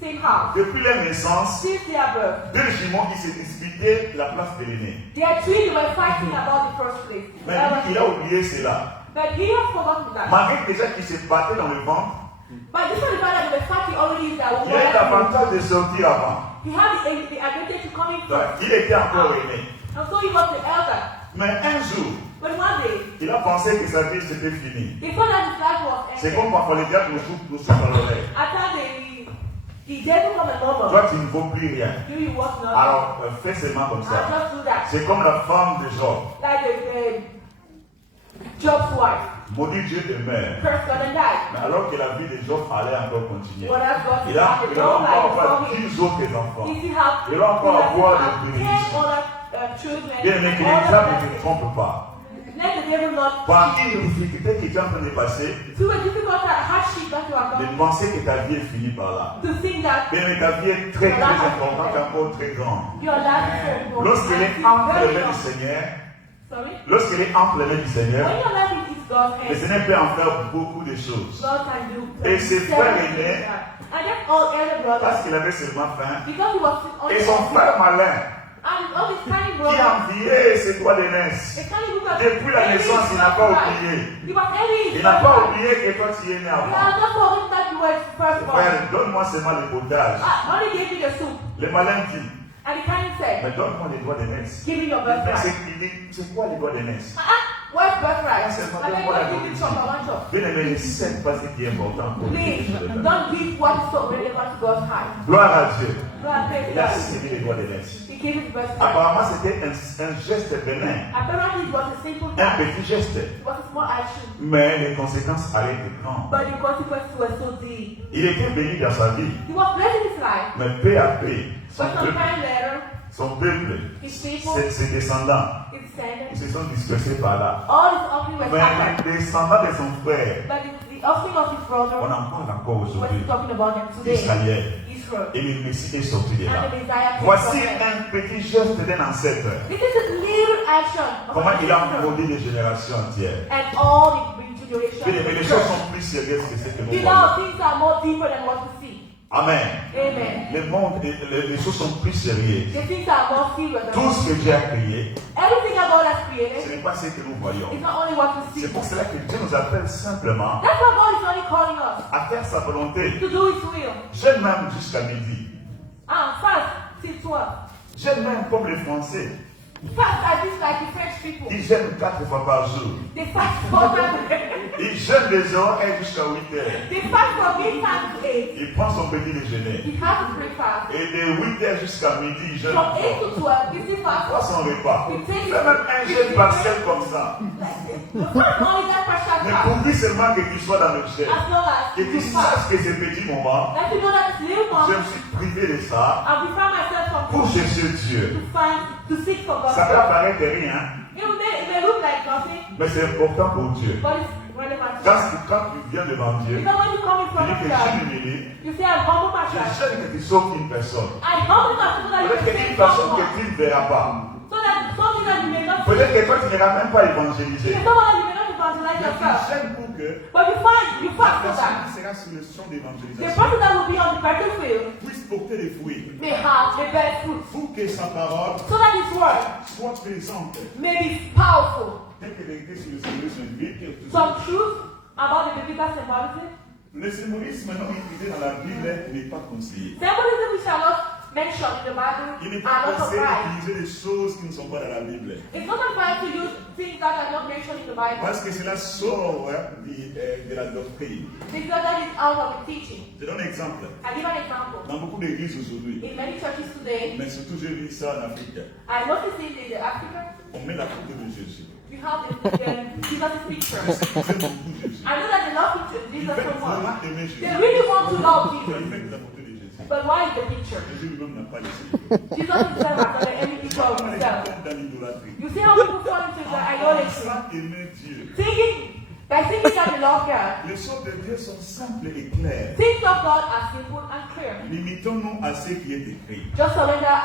same house. Depuis leur naissance, Since their birth, 2 jumeaux qui se disputaient la place de l'aîné. their twins were fighting about the first place. Mais lui, il a oublié cela. But he has forgotten that. Malgré déjà qu'ils se battaient dans le ventre, But this was the fact that they were fighting already in their il a eu l'avantage de sortir avant. He had the advantage to come in Donc, first. il était encore aîné. And so he was the elder. Mais un jour, But one day, il a pensé que sa vie c'était fini. he thought that his life was C'est ended. comme parfois les diables nous soufflent à l'oreille. After the devil come a moment, Toi, tu ne vaux plus rien. you was not. Alors, fais seulement comme ça. I'll just do that. C'est comme la femme de Job. Like Job's wife. Maudit Dieu demeure. Cursed God and died. Mais alors que la vie de Job allait encore continuer, What has God il a started? encore No life avoir for him. 10 autres enfants. If you have, Il va encore avoir des 10 bénédictions. other children, Bien aimé, que les all diables of ne them, te trompent pas. let the devil not Par une difficulté qui est en train de passer, through a difficult hardship that you are de going penser que ta vie est finie par là. to think that Bien aimé, ta vie est très importante, encore très grande. your life is so important. Lorsqu'elle est It's entre les very mains du long. Seigneur, Sorry? lorsqu'elle est entre les mains du Seigneur, When your life is God's le hands, Seigneur peut en faire beaucoup de choses. God can do Et ses frères aînés, and then all elder brothers, parce qu'il avait seulement faim, because he was only et son frère malin, and all his tiny qui brothers, enviait ses doigts d'aînesse. the tiny brothers, Depuis la naissance, il n'a pas oublié. He was envy. Il n'a pas oublié que toi tu es né He avant. has not forgotten that you were his firstborn. Frère, donne-moi seulement le potage. I only gave you the soup. Le malin dit, And And the king said, mais donne-moi les droits d'aînesse. give me your Mais birthright. c'est quoi les droits d'aînesse? What's birthright? C'est I mean, what give it from the one shop. Bien aimé, ne cède pas ce qui est important pour Please, Dieu. don't give what is so relevant to God's heart. Gloire à Dieu. God, praise Il a God. cédé les droits d'aînesse. He gave his birthright. Apparemment, c'était un geste bénin, Apparently, it was a simple un act. petit geste. It was a small action. Mais les conséquences allaient être grandes. But the consequences were so deep. Il était béni dans sa vie, He was blessed in his life. mais peu à peu, But some time later, son peuple, his people, ses descendants, his ils descendants, se sont dispersés par là. all his offspring were Mais scattered. les descendants de son frère, But the offspring of his on brother, en parle encore we're aujourd'hui, still talking about them today. Israël, Israel. et le Messie est sorti de là. And the Messiah came Voici from them. un petit geste d'un ancêtre. This is a little action of Comment an il a ancestor. maudit les générations entières. And all the generations. Bien aimé, les choses sont plus sérieuses que ce que nous You voyons. know, things are more deeper than what we see. Amen. Amen. Le monde, les choses sont plus sérieuses. The things are more serious than Tout what ce que Dieu a créé, everything that God has ce created n'est pas ce que nous voyons. is not only what we see. C'est pour cela que Dieu nous appelle simplement That's why God is only calling us à faire sa volonté. to do His will. J'aime même jusqu'à midi. Fast till 12. J'aime même comme les Français. Fast I dislike the French people. Ils jeûnent 4 fois par jour. They fast 4 times a day. Ils jeûnent des heures jusqu'à 8 heures. They fast from midnight to 8. Il prend son petit déjeuner. He has a breakfast. Et de 8 heures jusqu'à midi, il jeûne From 8 encore. to 12, he still Pas fast. son repas. He takes Fais même un jeûne partiel comme ça. only that partial Mais fast. pourvu seulement que tu sois dans le jeûne. As long as Que tu you fast. saches que ces petits moments, Let you know that this little je moment, me suis privé de ça I'll be find myself from pour chercher Dieu. to seek for God. Ça peut apparaître rien, It may look like nothing, mais c'est important pour Dieu. but it's relevant to God. Quand tu viens devant Dieu, You know when you come in tu front dis of que God, je suis humilié, you say, I'm humble je myself. jeûne que tu sauves une personne. I humble myself so that you Peut-être can que save une personne que someone. tu ne verras pas. So that something that you may not see. Peut-être que toi tu n'iras même pas évangéliser. There's someone that you may not evangelize Mais tu yourself. jeûnes pour que But you la fast for personne that. qui sera sur le champ The d'évangélisation person that will be on the battlefield puisse porter des fruits. may have the best fruit. Pour que sa parole So that his word soit présente. may be powerful. Dès que l'église sur le symbolisme biblique, Some truth about the biblical symbolism. le symbolisme non utilisé dans la Bible n'est pas conseillé. Symbolism which are not mentioned in the Bible Il n'est are pas not conseillé right. d'utiliser des choses qui ne sont pas dans la Bible. It's not advised to use things that are not mentioned in the Bible. Parce que cela sort de la doctrine. Because that is out of the teaching. Je donne un exemple. I give an example. Dans beaucoup d'églises aujourd'hui, In many churches today, mais surtout j'ai vu ça en Afrique, I noticed it in Africa, on met la photo de Jésus. you have the Jesus picture. Ils aiment beaucoup Jésus. I know that they love picture, Ils Jesus veulent so much. vraiment aimer Jésus. They really want to love Ils Jesus. mettent la photo de Jésus. But why is the picture? Jésus lui-même n'a pas laissé. Jesus himself has done any picture of On est himself. dans l'idolâtrie. You see how people fall into the idolatry? Sans aimer Dieu. By thinking that they love God. Les choses de Dieu sont simples et claires. Things of God are simple and clear. Limitons-nous à ce qui est écrit. Just surrender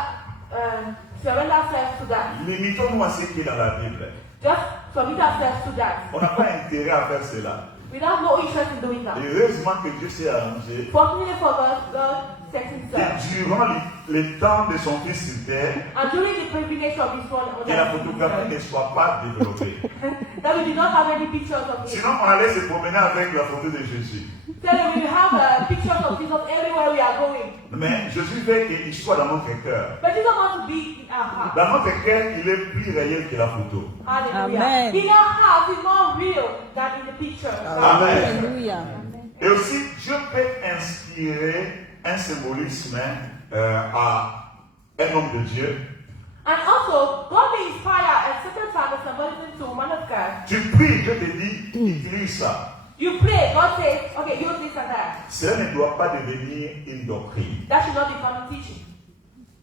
ourselves to that. Limitons-nous à ce qui est dans la Bible. Just submit ourselves to that. On n'a pas intérêt à faire cela. We have no interest in doing that. Et heureusement que Dieu s'est arrangé. Fortunately for God set himself. Et durant le temps de son fils sur terre, And during the privilege of his son, que la photographie ne soit pas développée. that we did not have any pictures of him. Sinon, on allait se promener avec la photo de Jésus. So we will have pictures of Jesus everywhere we are going. Mais Jésus veut qu'il soit dans notre cœur. But Jesus wants to be in our heart. Dans notre cœur, il est plus réel que la photo. Hallelujah. Amen. In our heart is more real than in the picture. Amen. Alléluia. Et aussi, Dieu peut inspirer un symbolisme à un homme de Dieu. And also, God may inspire a certain type of symbolism to a man of God. Tu pries, Dieu te dit, utilise ça. You pray, God says, okay, use this and that. Cela ne doit pas devenir une doctrine. That should not become teaching.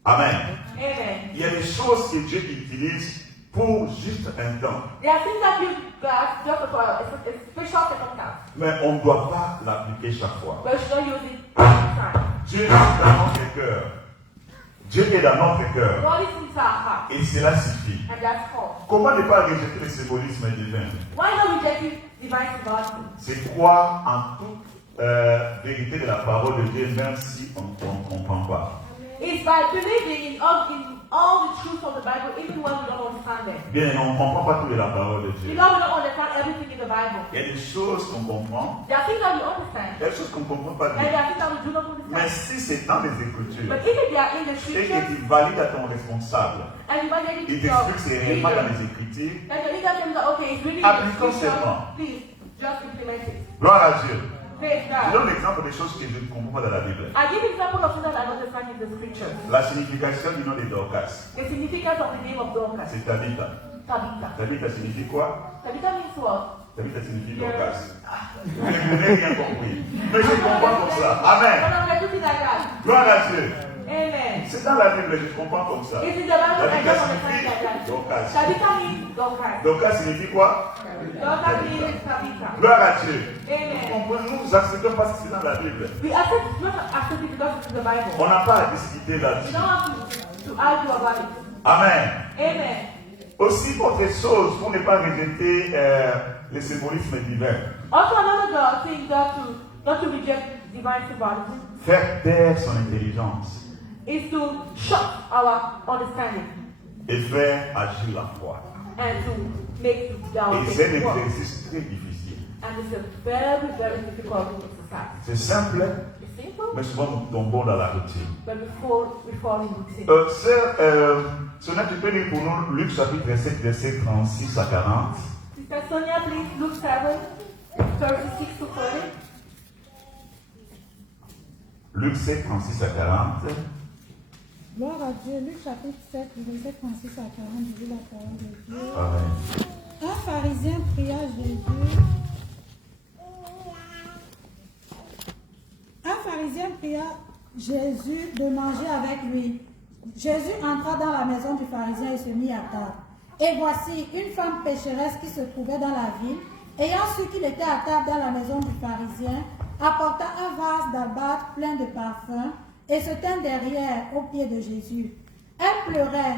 Amen. Amen. Il y a des choses que Dieu utilise pour juste un temps. There are things that you God just for a special circumstance. Mais on ne doit pas l'appliquer chaque fois. But you should not use it all the time. Dieu est dans notre cœur. Dieu est dans notre cœur. God is in our heart. Et cela suffit. And that's all. Comment ne pas rejeter le symbolisme divin? Why not reject divine symbolism? C'est croire en toute vérité de la parole de Dieu, même si on ne comprend pas. It's by believing in all the truths of the Bible, even when we don't understand them. Bien, on ne comprend pas tout de la parole de Dieu. Because we don't understand everything in the Bible. Il y a des choses qu'on comprend, There are things that we understand, il y a des choses qu'on ne comprend pas and there bien. are things that we do not Mais understand. si c'est dans les Écritures But if they are in the et que scriptures, tu valides à ton responsable, and you might il get to t'explique c'est réellement dans les Écritures, and the leader tells you, okay, it's really Appliquons in the scripture, seulement. please, just implement it. gloire à Dieu. Praise Je God. donne l'exemple des choses que je ne comprends pas dans la Bible. I give example of things that I understand in the scriptures. La signification du nom de Dorcas, The significance of the name of Dorcas. c'est Tabitha. Tabitha. Tabitha signifie quoi? Tabitha means what? Tabitha signifie Dorcas. Je n'ai rien compris. Mais je comprends comme ça. Amen. Gloire à Dieu. Amen. C'est dans la Bible, je comprends comme ça. It is the Bible I Tabitha don't understand signifie like that. Dorcas. Tabitha means Dorcas. Dorcas signifie quoi? Dorcas means Tabitha. Gloire à Dieu. Amen. Nous acceptons parce que c'est dans la Bible. We accept not accept it because it's in the Bible. On n'a pas à discuter We là-dessus. don't have to argue about it. Amen. Amen. Aussi, autre chose, pour ne pas rejeter le symbolisme divin. Also another thing not to reject divine symbolism Faire taire son intelligence is to shut our understanding et faire agir la foi. and to make our Et c'est un faith work. exercice très difficile. And it's a very, very difficult exercise. C'est simple, It's simple, mais souvent nous tombons dans la routine. but before we fall in routine. Sœur, Sonia, tu peux lire pour nous Luc chapitre 7, verset 36 à 40. Sister Sonia, please, Luke 7, 36 to 40. Luc 7, 36 à 40. Gloire à Dieu. Luc chapitre 7, verset 36 à 40, je lis la parole de Dieu. Amen. Un pharisien pria Jésus. Un pharisien pria Jésus de manger avec lui. Jésus entra dans la maison du pharisien et se mit à table. Et voici une femme pécheresse qui se trouvait dans la ville, ayant su qu'il était à table dans la maison du pharisien, apporta un vase d'albâtre plein de parfums et se tint derrière aux pieds de Jésus. Elle pleurait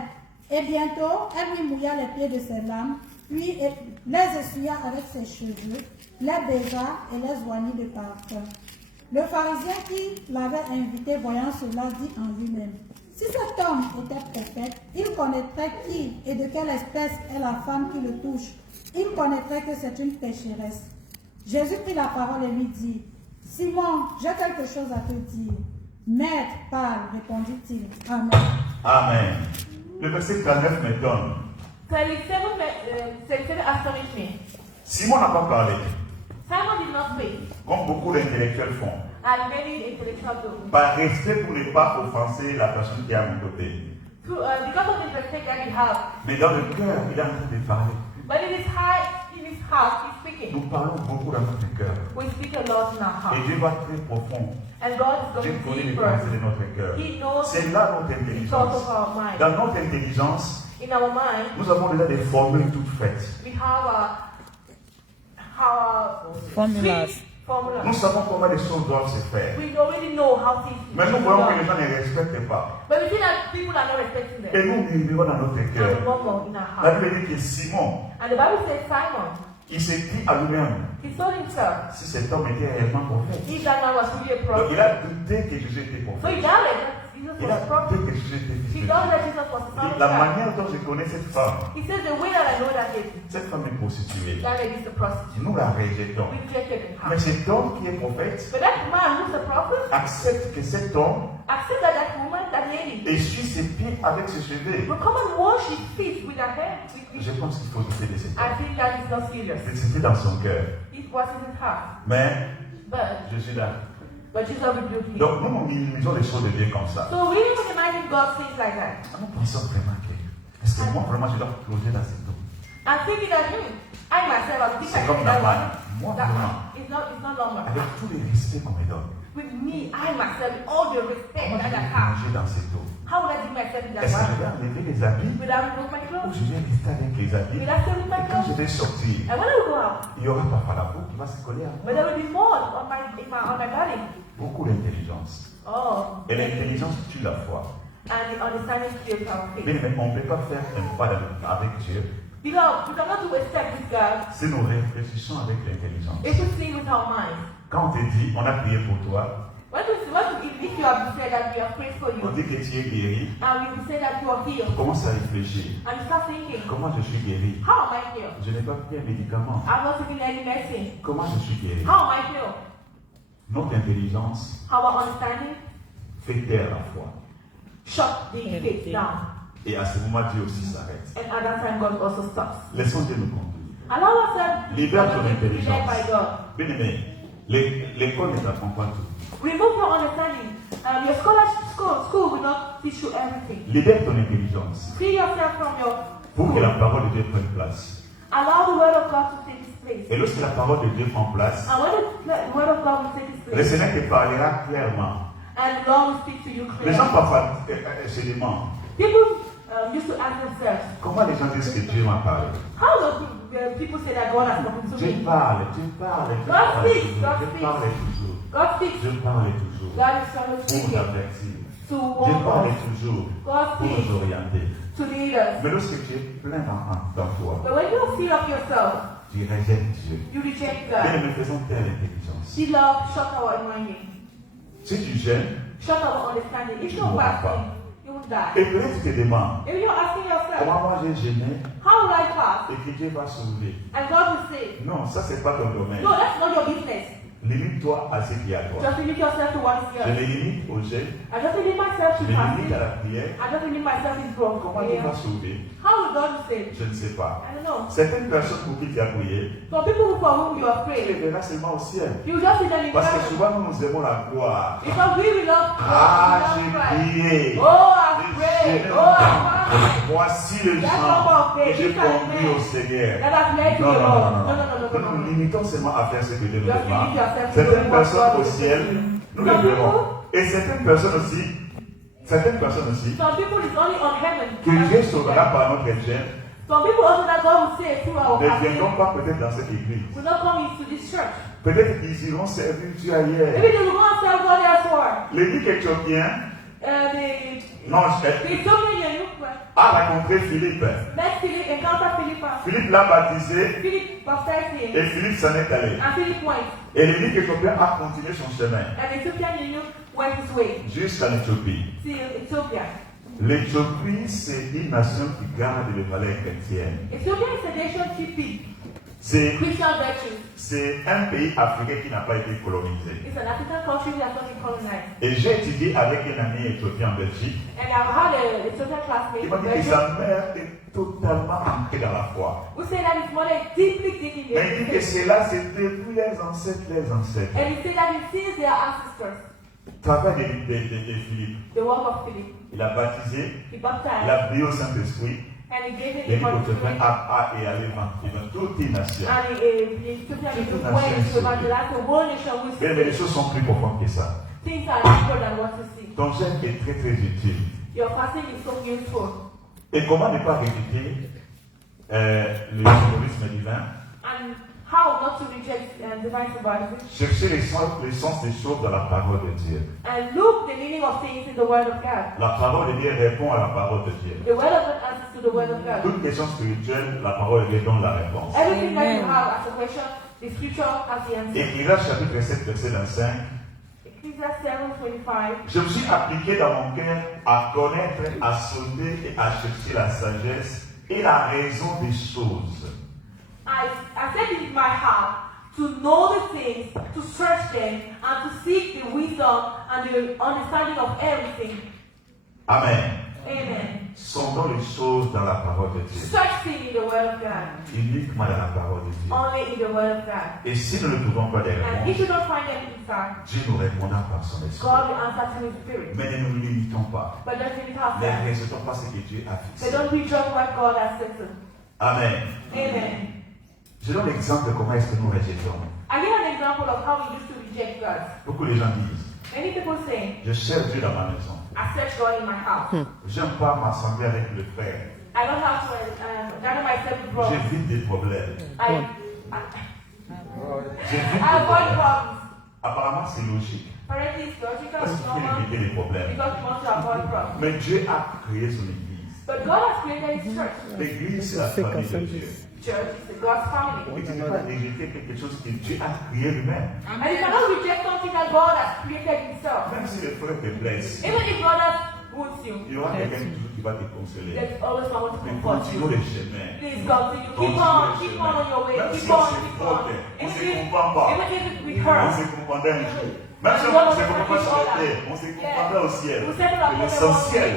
et bientôt elle lui mouilla les pieds de ses lames, puis les essuya avec ses cheveux, les baisa et les oignit de parfum. Le pharisien qui l'avait invité, voyant cela, dit en lui-même: si cet homme était prophète, il connaîtrait qui et de quelle espèce est la femme qui le touche. Il connaîtrait que c'est une pécheresse. Jésus prit la parole et lui dit: Simon, j'ai quelque chose à te dire. Maître, parle, répondit-il. Amen. Amen. Le verset 39 m'étonne. 37 astonished me. Simon n'a pas parlé, Simon did not speak, comme beaucoup d'intellectuels font, and many intellectuals do. par respect pour ne pas offenser la personne qui est à mon côté. Because of the respect that we have. Mais dans le cœur, il est en train de parler. But in his heart, he's speaking. Nous parlons beaucoup dans notre cœur. We speak a lot in our Et heart. Dieu va très profond. And God is Dieu going connaît les deeper. pensées de notre cœur. He knows C'est là notre the thoughts intelligence. of our mind. Dans notre intelligence, In our mind, nous avons déjà des formules toutes faites. we have our Formulas. strict formulas. Nous savons comment les choses doivent se faire. We already know how things Mais nous should be voyons que done. les gens ne respectent pas. But we see that people are not respecting them. Et nous vivons dans notre And we cœur. murmur in our La heart. Bible dit que Simon, And the Bible says Simon, il s'est dit à lui-même, he told himself, si cet homme était réellement prophète. if that man was really a Donc il prophet. a douté que Jésus était So prophète. he doubted that Jesus Il was a a prophet. douté que Jésus était He fils de doubted that Dieu. Jesus was the son of La God. manière dont je connais cette femme, He says the way that I know that lady, cette femme est prostituée. that lady is a prostitute. Nous la rejetons. We rejected Mais her. cet homme qui est prophète But that man who's a prophet, accepte que cet homme accept that woman, that lady, essuie ses pieds avec ses cheveux. will come and wash his feet with her hair. Je pense qu'il faut douter de cet I homme. think that is not serious. C'était dans son cœur. It was in his heart. Mais But je suis là. Jesus rebuked him. Donc nous minimisons les choses de Dieu comme ça. So we don't imagine God things like that. Nous pensons vraiment que, est-ce que moi vraiment je dois plonger dans cette eau? I'm thinking that I myself, I think C'est I comme that la one. manne. Moi That vraiment, it's not normal. avec tout le respect qu'on me donne, With me, I myself, with all the respect comment je that I vais have, plonger dans cette eau? how will I do myself in that Est-ce que je vais water? enlever les habits Without remove my ou clothes? je vais rester avec les habits? Will I stay with my Et quand je clothes? vais sortir, And when I will go out, il y aura pas la peau qui va se coller à but moi. there will be more on my body. Beaucoup d'intelligence. Oh, Et l'intelligence tue la foi. and the understanding kills our Mais faith. on ne peut pas faire un pas avec Dieu Because we cannot do a step with God si nous réfléchissons avec l'intelligence. if we think with our mind. Quand on te dit, on a prié pour toi, When Because if you have said that we are praying for On you, dit que tu es guéri. and we say that you are healed, Commence à réfléchir. and you start thinking, Comment je suis guéri? how am I healed? Je n'ai pas pris un médicament. I'm not taking any medicine. Comment je suis guéri? How am I healed? Notre intelligence Our understanding fait taire la foi. shut the faith down. Et à ce moment, Dieu aussi s'arrête. And at that time, God also stops. Laissons Dieu nous conduire. Allow ourselves Libère ton to be led intelligence. by God. Bien aimé, l'école ne t'apprend pas tout. Remove your understanding. Your school will not teach you everything. Libère ton intelligence Free yourself from your pour que la parole de Dieu prenne place. Allow the word of God to take its place. Et lorsque la parole de Dieu prend place, And when the word of God will take its le place, Seigneur te parlera clairement. and the Lord will speak to you Les gens clearly. parfois se demandent People used to ask themselves, comment les gens disent que Dieu m'a parlé. how do people say that God has spoken to Dieu me? parle, Dieu parle, Dieu God parle speaks, toujours, God Dieu speaks. parle toujours, God speaks. Dieu parle toujours God is always pour speaking t'avertir. to Dieu warn parle us, toujours God pour speaks nous orienter. to lead us. Mais lorsque tu es plein dans toi, But when you fill up yourself, tu rejettes Dieu. you reject Bien, God. nous faisons telle intelligence. See, love, shut our anointing, Si tu gênes, shut our understanding. If Tu you're mourras fasting, you will die. et peut-être tu te demandes, If you're asking yourself, comment moi j'ai gêné how will I fast? et que Dieu va sauver. And God will say, Non, ça c'est pas ton domaine. no, that's not your business. Limite-toi à ce qui est à toi. Just limit yourself to what is Je yours. me limite au jeûne, I just limit myself to je me limite fasting. à la prière. I just limit myself in prayer. Comment Dieu va sauver? How will God save? Je ne sais pas. I don't know. Certaines personnes pour qui tu as prié, Some people for whom you are tu les praying, verras seulement au ciel. you just see them in Parce que heaven. souvent nous aimons la gloire. Because we will love God. Ah, We j'ai love Christ. prié. Oh, I prayed. J'ai- Oh, I fasted. Voici le That's sang not of que faith. j'ai These are conduit men au Seigneur. that has led to Non, the non, Lord. non, No, non, no, no, non. no, Nous no. nous limitons seulement à faire ce que Dieu nous Just demande. limit yourself to Certaines doing what personnes God au is ciel, doing. nous les Some verrons. people- Et certaines personnes aussi, Some people is only on heaven. que Dieu sauvera par notre gêne, Some people also that God will say through our ne fasting viendront pas peut-être dans cette église. will not come into this church. Peut-être qu'ils iront servir Dieu ailleurs. Maybe they will go and serve God elsewhere. L'église éthiopienne, non, The Ethiopian youth a rencontré Philippe. met Philip, encounter Philip. Philippe l'a baptisé Philip baptized him, et Philippe s'en est allé. and Philip went. Et l'église éthiopienne a continué son chemin And the Ethiopian youth went his way jusqu'en Éthiopie. to Ethiopia. L'Éthiopie, c'est une nation qui garde les valeurs chrétiennes. Ethiopia is a nation keeping C'est Christian virtues. c'est un pays africain qui n'a pas été colonisé. It's an African country that has not been colonized. Et j'ai étudié avec un ami éthiopien en Belgique. And I've had an Ethiopian classmate Il m'a in dit que Belgium sa mère est totalement ancrée dans la foi. who said that his mother is deeply digging Mais il dit que in. cela, c'est depuis les ancêtres, les ancêtres. And he said that he sees their ancestors, Travail de Philippe. the work of Philip. Il a baptisé, He il baptized a prié au Saint-Esprit. and he gave him L'église the Holy éthiopienne Spirit. a et allé dans toutes les nations. And the Ethiopian youth went to evangelize the whole nation with Mais les choses sont plus profondes que ça. things are deeper than what you see. Ton jeûne est très très utile. Your fasting is so useful. Et comment ne pas rejeter le symbolisme divin? And how not to reject divine symbolism? Chercher le sens des choses dans la parole de Dieu. And look the meaning of things in the Word of God. La parole de Dieu répond à la parole de Dieu. The Word of God answers to the Word of God. Toute question spirituelle, la parole de Dieu donne la réponse. Everything that you have as a question, the Scripture has the answer. Écrire chapitre 7, verset 25. Ecclesiastes 7:25. Je me suis appliqué dans mon cœur à connaître, à sonder et à chercher la sagesse et la raison des choses. I said it in my heart to know the things, to search them, and to seek the wisdom and the understanding of everything. Amen. Amen. Sondons les choses dans la parole de Dieu. Search things in the Word of God. Uniquement dans la parole de Dieu. Only in the Word of God. Et si nous ne trouvons pas des And if réponses, you don't find them inside, Dieu nous répondra par son esprit. God will answer to His Spirit. Mais ne nous limitons pas. But don't limit Ne ourselves. rejetons pas ce que Dieu a They fixé. don't reject what God has said to. Amen. Amen. Je donne l'exemple de comment est-ce que nous rejetons. I give an example of how we used to reject God. Beaucoup de gens disent, Many people say, je cherche Dieu dans ma maison. I search God in my house. Je n'aime pas m'assembler avec le frère. I don't have to gather myself with brothers. J'évite des problèmes. I J'évite I des avoid problèmes. problems. Apparemment, c'est logique. Apparently it's logical, Parce it's qu'il faut normal, éviter les problèmes. because we want to avoid problems. Mais Dieu a créé son église. But God has created His church. L'église, c'est la famille de Dieu. church is God's family. Et tu ne peux pas rejeter quelque chose que Dieu a créé lui-même. And you cannot reject something that God has created himself. Même si les frères te blessent, Even if brothers wounds you, il y aura quelqu'un qui va te consoler. there's always someone to Mais comfort continue you. le chemin. Please continue. Keep on your way. Même Keep si on on, se keep frotte, on. on ne se comprend pas. Even if it with On her. se comprendra un jour. Même si on ne se comprend pas sur la terre, on se comprendra au ciel. L'essentiel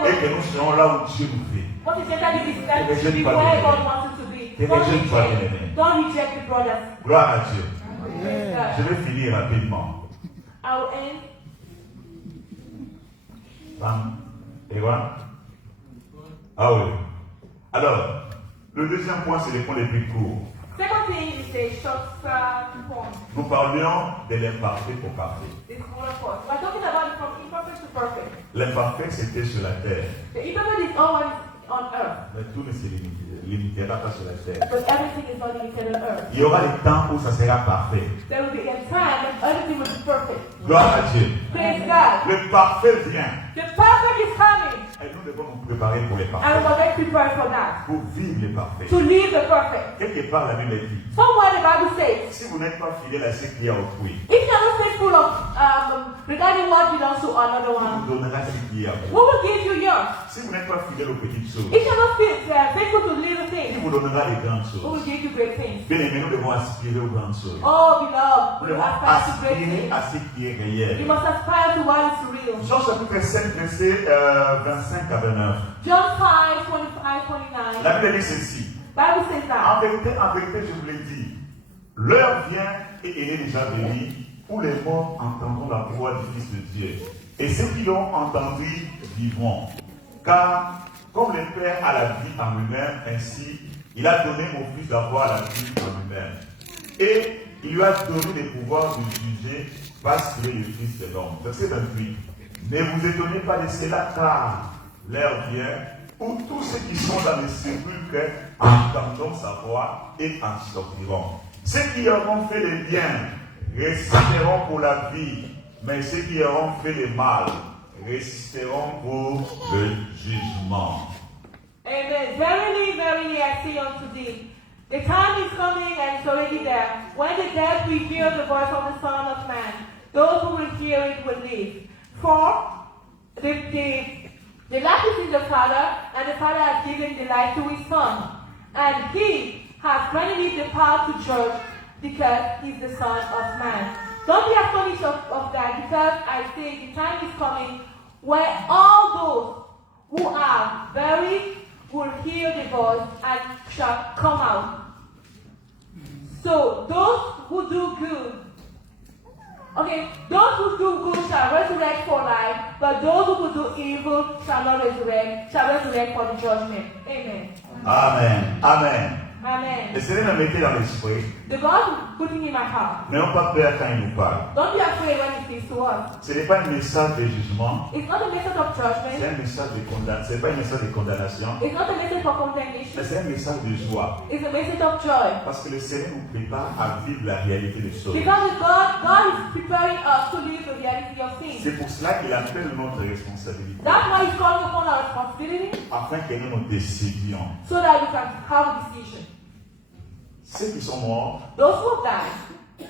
est que nous serons là où Dieu nous fait. What is that is that you should be where God wants you to be. Don't reject the brothers. Gloire à Dieu. Praise God. Je vais finir rapidement. I will end. Ewan? Ah oui. Alors, le deuxième point, c'est les points les plus courts. Second thing is a short point. Nous parlions de l'imparfait au parfait. This smaller point. We're talking about it from imperfect to perfect. L'imparfait, c'était sur la terre. The imperfect is always on earth. Mais tout ne se limitera pas sur la terre. But everything is not limited on earth. Il y aura des temps où ça sera parfait. There will be a time when everything will be perfect. Gloire à Dieu. Praise God. Le parfait vient. The perfect is coming. Et nous devons nous préparer pour les And parfaits. we must get prepared for that. Pour vivre les parfaits. To live the perfect. Quelque part, la Bible dit, Somewhere the Bible says, si vous n'êtes pas fidèle à ce qu'il y a autrui, if you are not faithful of regarding what belongs to another on one, vous donnera ce qu'il y a. who will give you yours? Si vous n'êtes pas fidèle aux petites choses, If you are not faithful to little il things, vous donnera les grandes who choses. will give you great things? Bien aimé, nous devons aspirer aux grandes choses. Oh, beloved, Nous we devons aspire to great aspirer things. à ce qui est You réel. must aspire to what is real. Jean chapitre 5, verset 25 à 29. John 5, 25, 29. La Bible dit ceci. Bible says that. En vérité, je vous l'ai dit, l'heure vient et elle est déjà venue où les morts entendront la voix du Fils de Dieu. Et ceux qui l'ont entendu vivront. Car comme le Père a la vie en lui-même, ainsi il a donné au Fils d'avoir la vie en lui-même. Et il lui a donné le pouvoir de juger parce qu'il est le Fils de l'homme. Verset 28. Ne vous étonnez pas de cela, car l'heure vient où tous ceux qui sont dans les sépulcres entendront sa voix et en sortiront. Ceux qui auront fait le bien résisteront pour la vie, mais ceux qui auront fait le mal résisteront pour le jugement. Amen. Verily, verily, I say unto thee, the time is coming and it's already there, when the dead will hear the voice of the Son of Man. Those who will hear it will live. For the life is in the Father, and the Father has given the life to his Son. And he has granted him the power to judge, because he is the Son of Man. Don't be astonished of that, because I say the time is coming where all those who are buried will hear the voice and shall come out. So those who do good, those who do good shall resurrect for life, but those who do evil shall not resurrect, shall resurrect for the judgment. Amen. Amen. Amen. Amen. Le Seigneur me mettait dans l'esprit. The God is putting in my heart. N'ayons pas peur quand il nous parle. Don't be afraid when He speaks to us. Ce n'est pas un message de jugement. It's not a message of C'est judgment. un message de condamnation. Ce n'est pas un message de condamnation. It's not a message for Mais condemnation. c'est un message de joie. It's a message of joy. Parce que le Seigneur nous prépare à vivre la réalité des choses. Because God is preparing us to live the reality of things. C'est pour cela qu'il appelle notre responsabilité. That's why He's calling upon our responsibility, Afin que nous nous décidions. so that we can have a decision. Ceux qui sont morts Those who die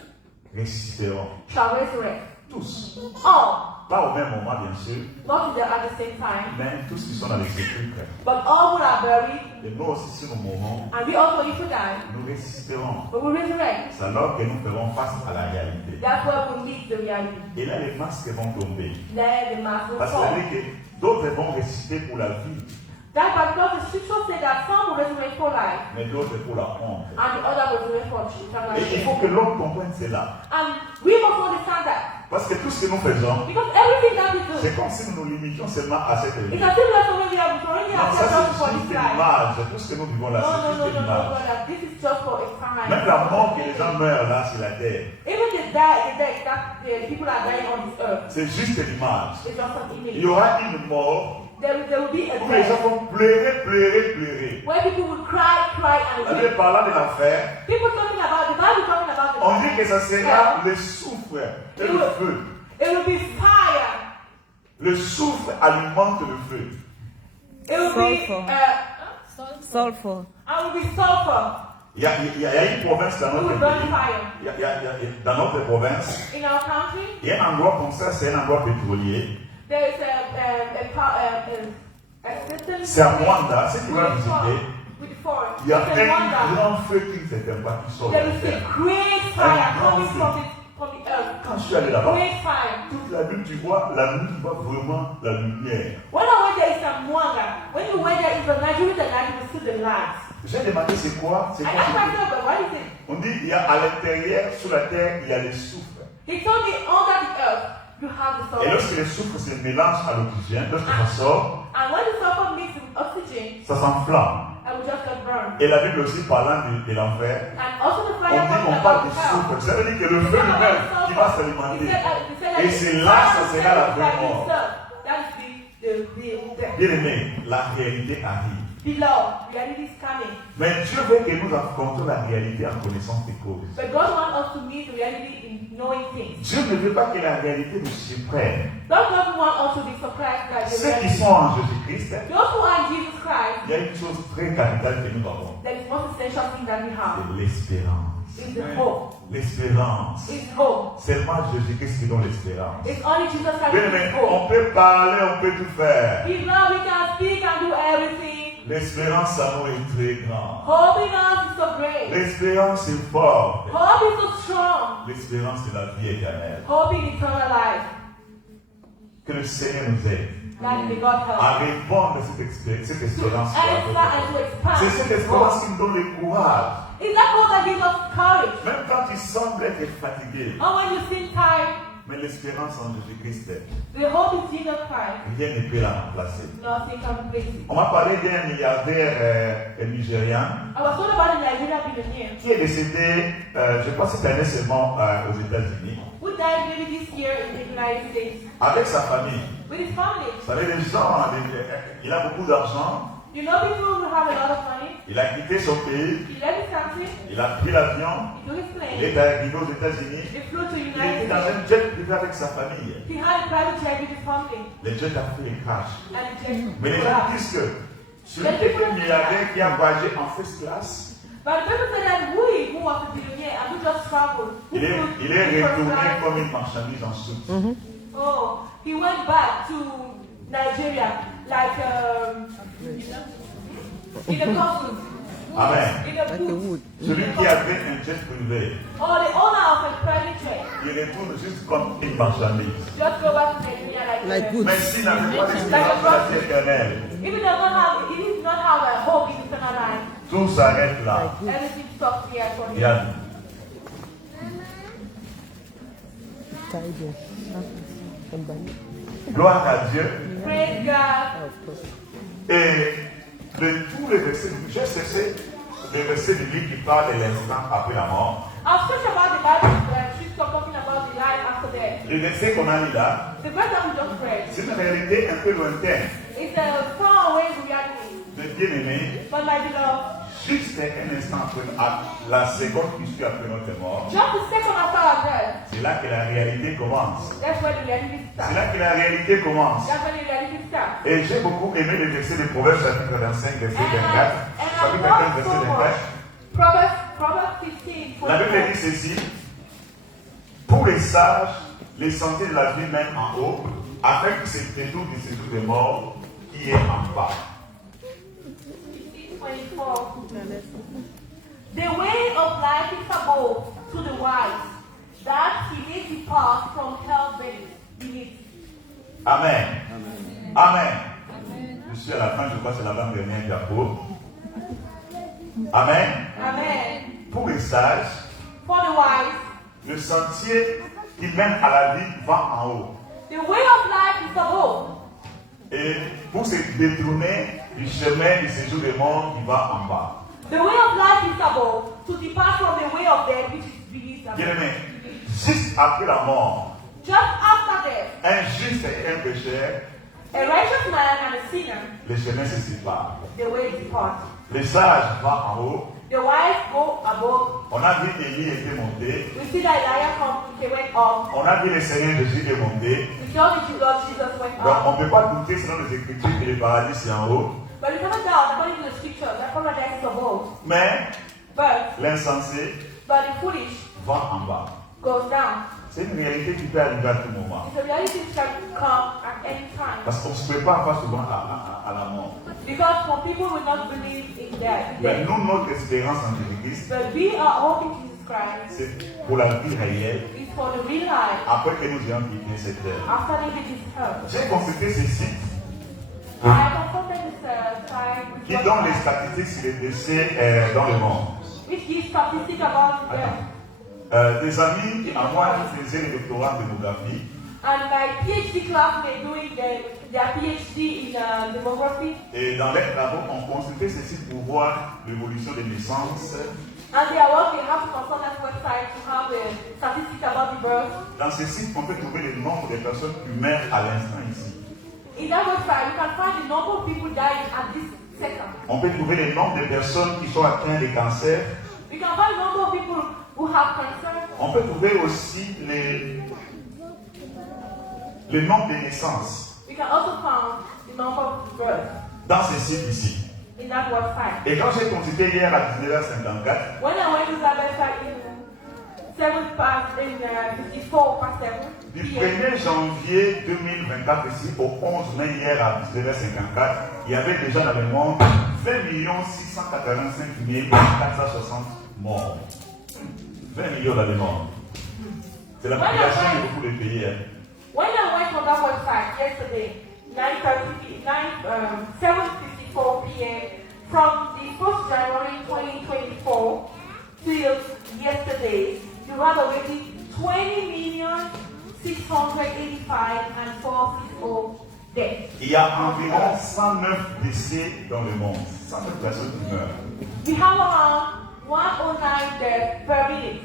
ressusciteront. shall resurrect. Tous. All, Pas au même moment, bien sûr. not at the same time, Mais tous qui sont dans les sépulcres. but all who are buried, Et nous aussi, si nous mourons, and we also if we die, nous ressusciterons. but we resurrect. C'est alors que nous ferons face à la réalité. That's where we meet the reality. Et là, les masques vont tomber. There the mask will Parce fall. que d'autres vont ressusciter pour la vie, That's why because the scripture said that some will resurrect for life, mais d'autres pour la honte. and the other will resurrect for eternal Et il faut shame. que l'homme comprenne cela. And we must understand that. Parce que tout ce que nous faisons, Because everything that we do, c'est comme si nous nous limitions seulement à cette vie. it's as if we're already Non, ça ourselves for c'est this juste une life. image. Tout ce que nous vivons là, No, c'est no, juste une no, image. brother. This is just for a time. Même la mort que les gens meurent là sur la terre, Even the death that the people are dying on this earth, c'est juste une image. it's just an Il y image. aura une mort There will be a où les gens death vont pleurer, pleurer, pleurer. where people will cry and La weep. Bible parlant de l'enfer, People talking about the Bible talking about the on dit que ça sera le soufre et le feu. It will be fire. Le soufre alimente le feu. It will be Sulfur. Sulfur. And will be sulfur. Il y a une province dans We notre will burn pays. fire. Dans notre province, In our country, il y a un endroit comme ça, c'est un endroit pétrolier. there is a system. C'est à Rwanda, si tu vas visiter, With forest. il y a It's un a wonder. grand feu qui ne s'éteint pas, qui sort de There la is a terre. great fire coming from the earth. Quand je suis allé là-bas, Great fire. toute la nuit, tu vois, la nuit, tu vois vraiment la lumière. When I went there in Zamwanga, when you went there in the night, during the night, you will see the lights. J'ai demandé c'est quoi? C'est I quoi asked ce myself, but what is it? On dit il y a à l'intérieur, sous la terre, il y a les soufres. He told me under the earth, you have the Et sulfur. lorsque les soufres se mélangent à l'oxygène, lorsque ça sort, And when the sulfur mixes with oxygen, ça s'enflamme. I will just get burned. Et la Bible aussi parlant de l'enfer, And also the on fire dit coming qu'on parle about de hell. soufre. Ça veut dire que le feu lui-même qui va s'alimenter. Et c'est là, ça sera la vraie mort. That is the death. Bien aimé, la réalité arrive. Beloved, reality is coming. Mais Dieu veut que nous affrontions la réalité en connaissance des causes. But God wants us to meet reality in knowing things. Dieu ne veut pas que la réalité nous surprenne. God doesn't want us to be surprised by the Ceux qui reality. sont en Jésus-Christ, Those who are in Jesus Christ, il y a une chose très capitale que nous avons. there is one essential thing that we have. C'est l'espérance. It's the hope. L'espérance. It's hope. Seulement Jésus-Christ qui donne l'espérance. It's only Jesus Christ Bien who aimé, gives hope. on peut parler, on peut tout faire. If now we can speak and do everything, L'espérance en nous est très grande. hope in us is so great. L'espérance est forte. Hope is so strong. L'espérance c'est la vie éternelle. Hope in eternal life. Que le Seigneur nous aide That may God help. à répondre à cette espérance. To answer and to expand. C'est cette espérance qui nous donne le courage. Is that hope that gives us courage? Même quand tu sembles être fatigué. And when you seem tired, Mais l'espérance en Jésus-Christ, the hope is Jesus Christ. rien ne peut la remplacer. Nothing can replace it. On m'a parlé d'un milliardaire nigérian I was told about the Nigerian billionaire qui est décédé, je pense cette année seulement aux États-Unis, who died maybe this year in the United States avec sa famille. with his family. Vous savez, les gens, il a beaucoup d'argent, You know people who have a lot of money. il a quitté son pays, He left his country. il a pris l'avion, He took his il plane. est arrivé aux États-Unis, They flew to il United était dans States. un jet privé avec sa famille. He had a private jet with his family. Le jet a fait le crash. And the jet Mais les gens disent que celui qui est un milliardaire qui a voyagé en first class, But people say that who was a billionaire and who just traveled. Who il flew est first retourné class. comme une marchandise en soute. Oh, he went back to Nigeria like in a coffin. Amen. In a Like a booth. wood. Celui qui avait un jet privé, Oh, the owner of a private jet. il retourne juste comme une marchandise. Just go back to Nigeria Like like goods. Mais s'il n'avait pas d'espérance de la vie éternelle, If he does not have a hope in eternal life, tout s'arrête là. everything stops here for him. Regarde. Gloire à Dieu. Praise God. Et de tous les versets, j'ai cessé les versets bibliques qui parlent de l'instant après la mort. I'll speak about the life. She's talking about the life after death. Le verset qu'on a lu là, The verse that we just read c'est une réalité un peu lointaine. is a far away reality. De bien-aimé, But my beloved, juste un instant après, à la seconde qui suit après notre mort, just a second after our death, c'est là que la réalité commence. that's where the reality C'est starts. là que la réalité commence. That's where the reality starts. Et j'ai beaucoup aimé le verset de Proverbes chapitre 25, verset 24. And I Chapitre 25, love verset so 24. much Proverbs 15. La Bible dit ceci. Pour les sages, les sentiers de la vie mènent en haut, afin que se détourne du séjour des morts qui est en bas. 24. The way of life is above to the wise, that he may depart from hell beneath. Amen. Amen. Je suis à la fin, je crois que c'est la fin dernière diapo. Amen. Amen. Pour les sages, For the wise, le sentier qui mène à la vie va en haut. the way of life is above. Et pour se détourner du chemin du séjour des morts qui va en bas. The way of life is above, to depart from the way of death which is beneath. Bien aimé, juste après la mort, Just after death, un juste et un pécheur, a righteous man and a sinner, les chemins se séparent. the way depart. Les sages vont en haut. The wise go above. On a vu Élie était monté. We see that Elijah went up. On a vu le Seigneur Jésus est monté. We saw the Jesus went Donc on up. ne peut pas douter selon les Écritures que le paradis c'est en haut. But it's not doubt, according to the scripture, that paradise is above. Mais But l'insensé the foolish va en bas. goes down. C'est une réalité qui peut arriver à tout moment. It's a reality that can come at any time. Parce qu'on ne se prépare pas souvent à la mort. Because some people will not believe in Mais death. nous, notre espérance en Jésus-Christ, But we are hoping Jesus Christ c'est pour la vie réelle, is for the real life après que nous ayons quitté cette terre. after leaving this earth. J'ai consulté ces sites I consulted this site qui donnent les statistiques sur les décès dans le monde. which gives statistics about death. Des amis à moi qui faisaient le doctorat en démographie, And my PhD classmate doing their PhD in demography, et dans leurs travaux, on consultait ces sites pour voir l'évolution des naissances. and they are working, they have to consult that website to have the statistics about the birth. Dans ces sites, on peut trouver le nombre de personnes qui meurent à l'instant ici. In that website, you can find the number of people dying at this second. On peut trouver le nombre de personnes qui sont atteintes de cancer. You can find the number of people who have cancer. On peut trouver aussi le nombre de naissances You can also find the number of births dans ces sites ici. in that website. Et quand j'ai consulté hier à 19h54, When I went to that website in 54 past 7 du p.m. 1er janvier 2024 ici au 11 mai hier à 19h54, il y avait déjà dans le monde 20 685 460 morts. 20 millions dans le monde. C'est la population de beaucoup de pays. Hein. When I went on that website yesterday, 7:54 p.m. from the 1st January 2024 till yesterday, you have already 20,685,460 deaths. Il y a environ 109 décès dans le monde. 109 personnes qui meurent. We have around 109 deaths per minute.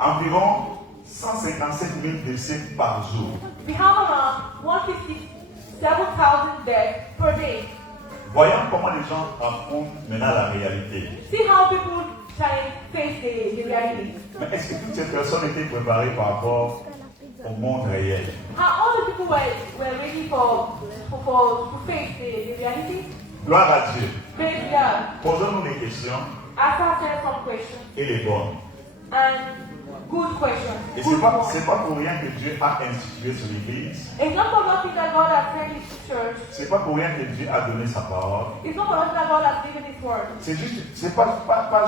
Environ 157 000 décès par jour. We have around 157,000 deaths per day. Voyons comment les gens affrontent maintenant la réalité. See how people try and face the reality. Mais est-ce que toutes ces personnes étaient préparées par rapport au monde réel? How all the people were ready to face the reality? Gloire à Dieu. Praise God. Posons-nous des questions Ask ourselves some questions et les bonnes. and good questions. Et Good ones. c'est pas pour rien que Dieu a institué son Église. It's not for nothing that God has sent His church. C'est pas pour rien que Dieu a donné sa parole. It's not for nothing that God has given His word. C'est pas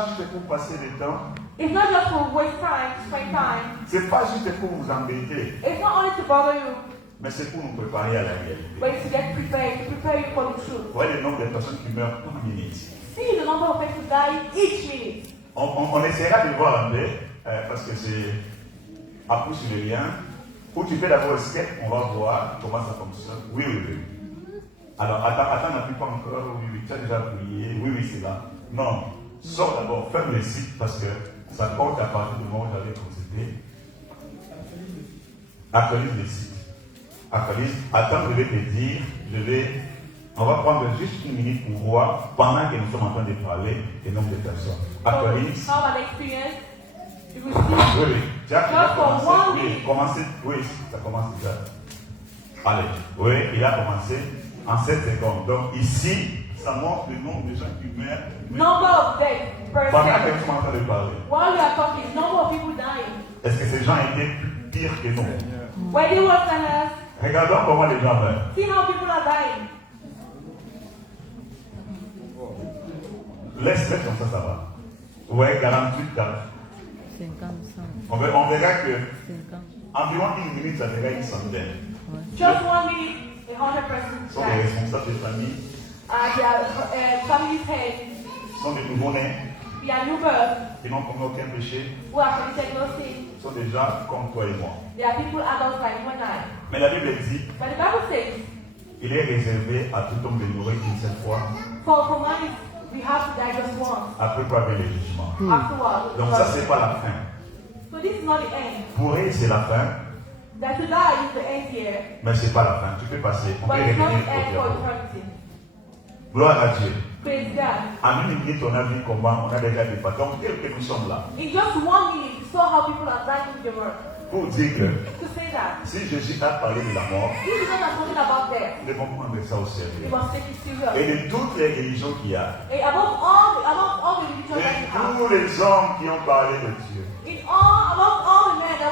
juste pour passer le temps. It's not just to waste time, to spend time. C'est pas juste pour vous embêter. It's not only to bother you, Mais c'est pour nous préparer à la réalité. but it's to get prepared, to prepare you for the truth. Voyez le nombre de personnes qui meurent par minute. See the number of people dying each minute. On essaiera de voir un peu, parce que c'est à coup sur le lien. Où tu fais d'abord le sketch, on va voir comment ça fonctionne. Oui. Alors, attends, n'appuie pas encore. Oui, tu as déjà prié. Oui, c'est là. Non, sors d'abord, ferme le site parce que ça compte à partir du moment où j'avais consulté. Actualise le site. Actualise. Attends, je vais te dire, on va prendre juste une minute pour voir, pendant que nous sommes en train de parler, le nombre de personnes. Actualise. So, have an experience. You will see. Oui. Tu as Just for commencé. one Oui, minute. commencé. Oui, ça commence déjà. Allez. Oui, il a commencé en 7 secondes. Donc ici, ça montre le nombre de gens qui meurent. Number of deaths per Pendant que second. nous sommes en train de parler. While we are talking, number of people dying. Est-ce que ces gens étaient plus pires que nous? When they were sinners, Regardons comment les gens meurent. see how people are dying. Laisse comme ça va. Ouais, 48, 40. 50, 100, On verra que 50. environ une minute, ça verra une centaine. Just 1 minute, 100 Ce sont persons des died. responsables de famille, Their families head, ce sont des nouveau-nés their new birth, qui n'ont commis aucun péché. who have committed no sin. Ce sont des gens comme toi et moi. They are people adults like you and I. Mais la Bible dit, But the Bible says, il est réservé à tout homme de mourir une seule fois, for man, we have to die just once. après quoi vient le jugement. Afterwards, Donc ça, c'est pas la fin. so this is not the end. Pour eux, c'est la fin, That to die is the end here, mais c'est pas la fin. Tu peux passer. On peut but it's not revenir the end for au eternity. Gloire à Dieu. Praise God. En une minute, on a vu comment on a déjà débattu. Donc, tel que nous sommes là, In just 1 minute, you saw how people are writing the word. Pour dire que To say that. si Jésus a parlé de la mort, If Jesus is talking about death, nous devons prendre ça au we sérieux. must take it serious. Et de toutes les religions qu'il y a, And among all the religions that we et have, tous les hommes qui ont parlé de Dieu, among all the men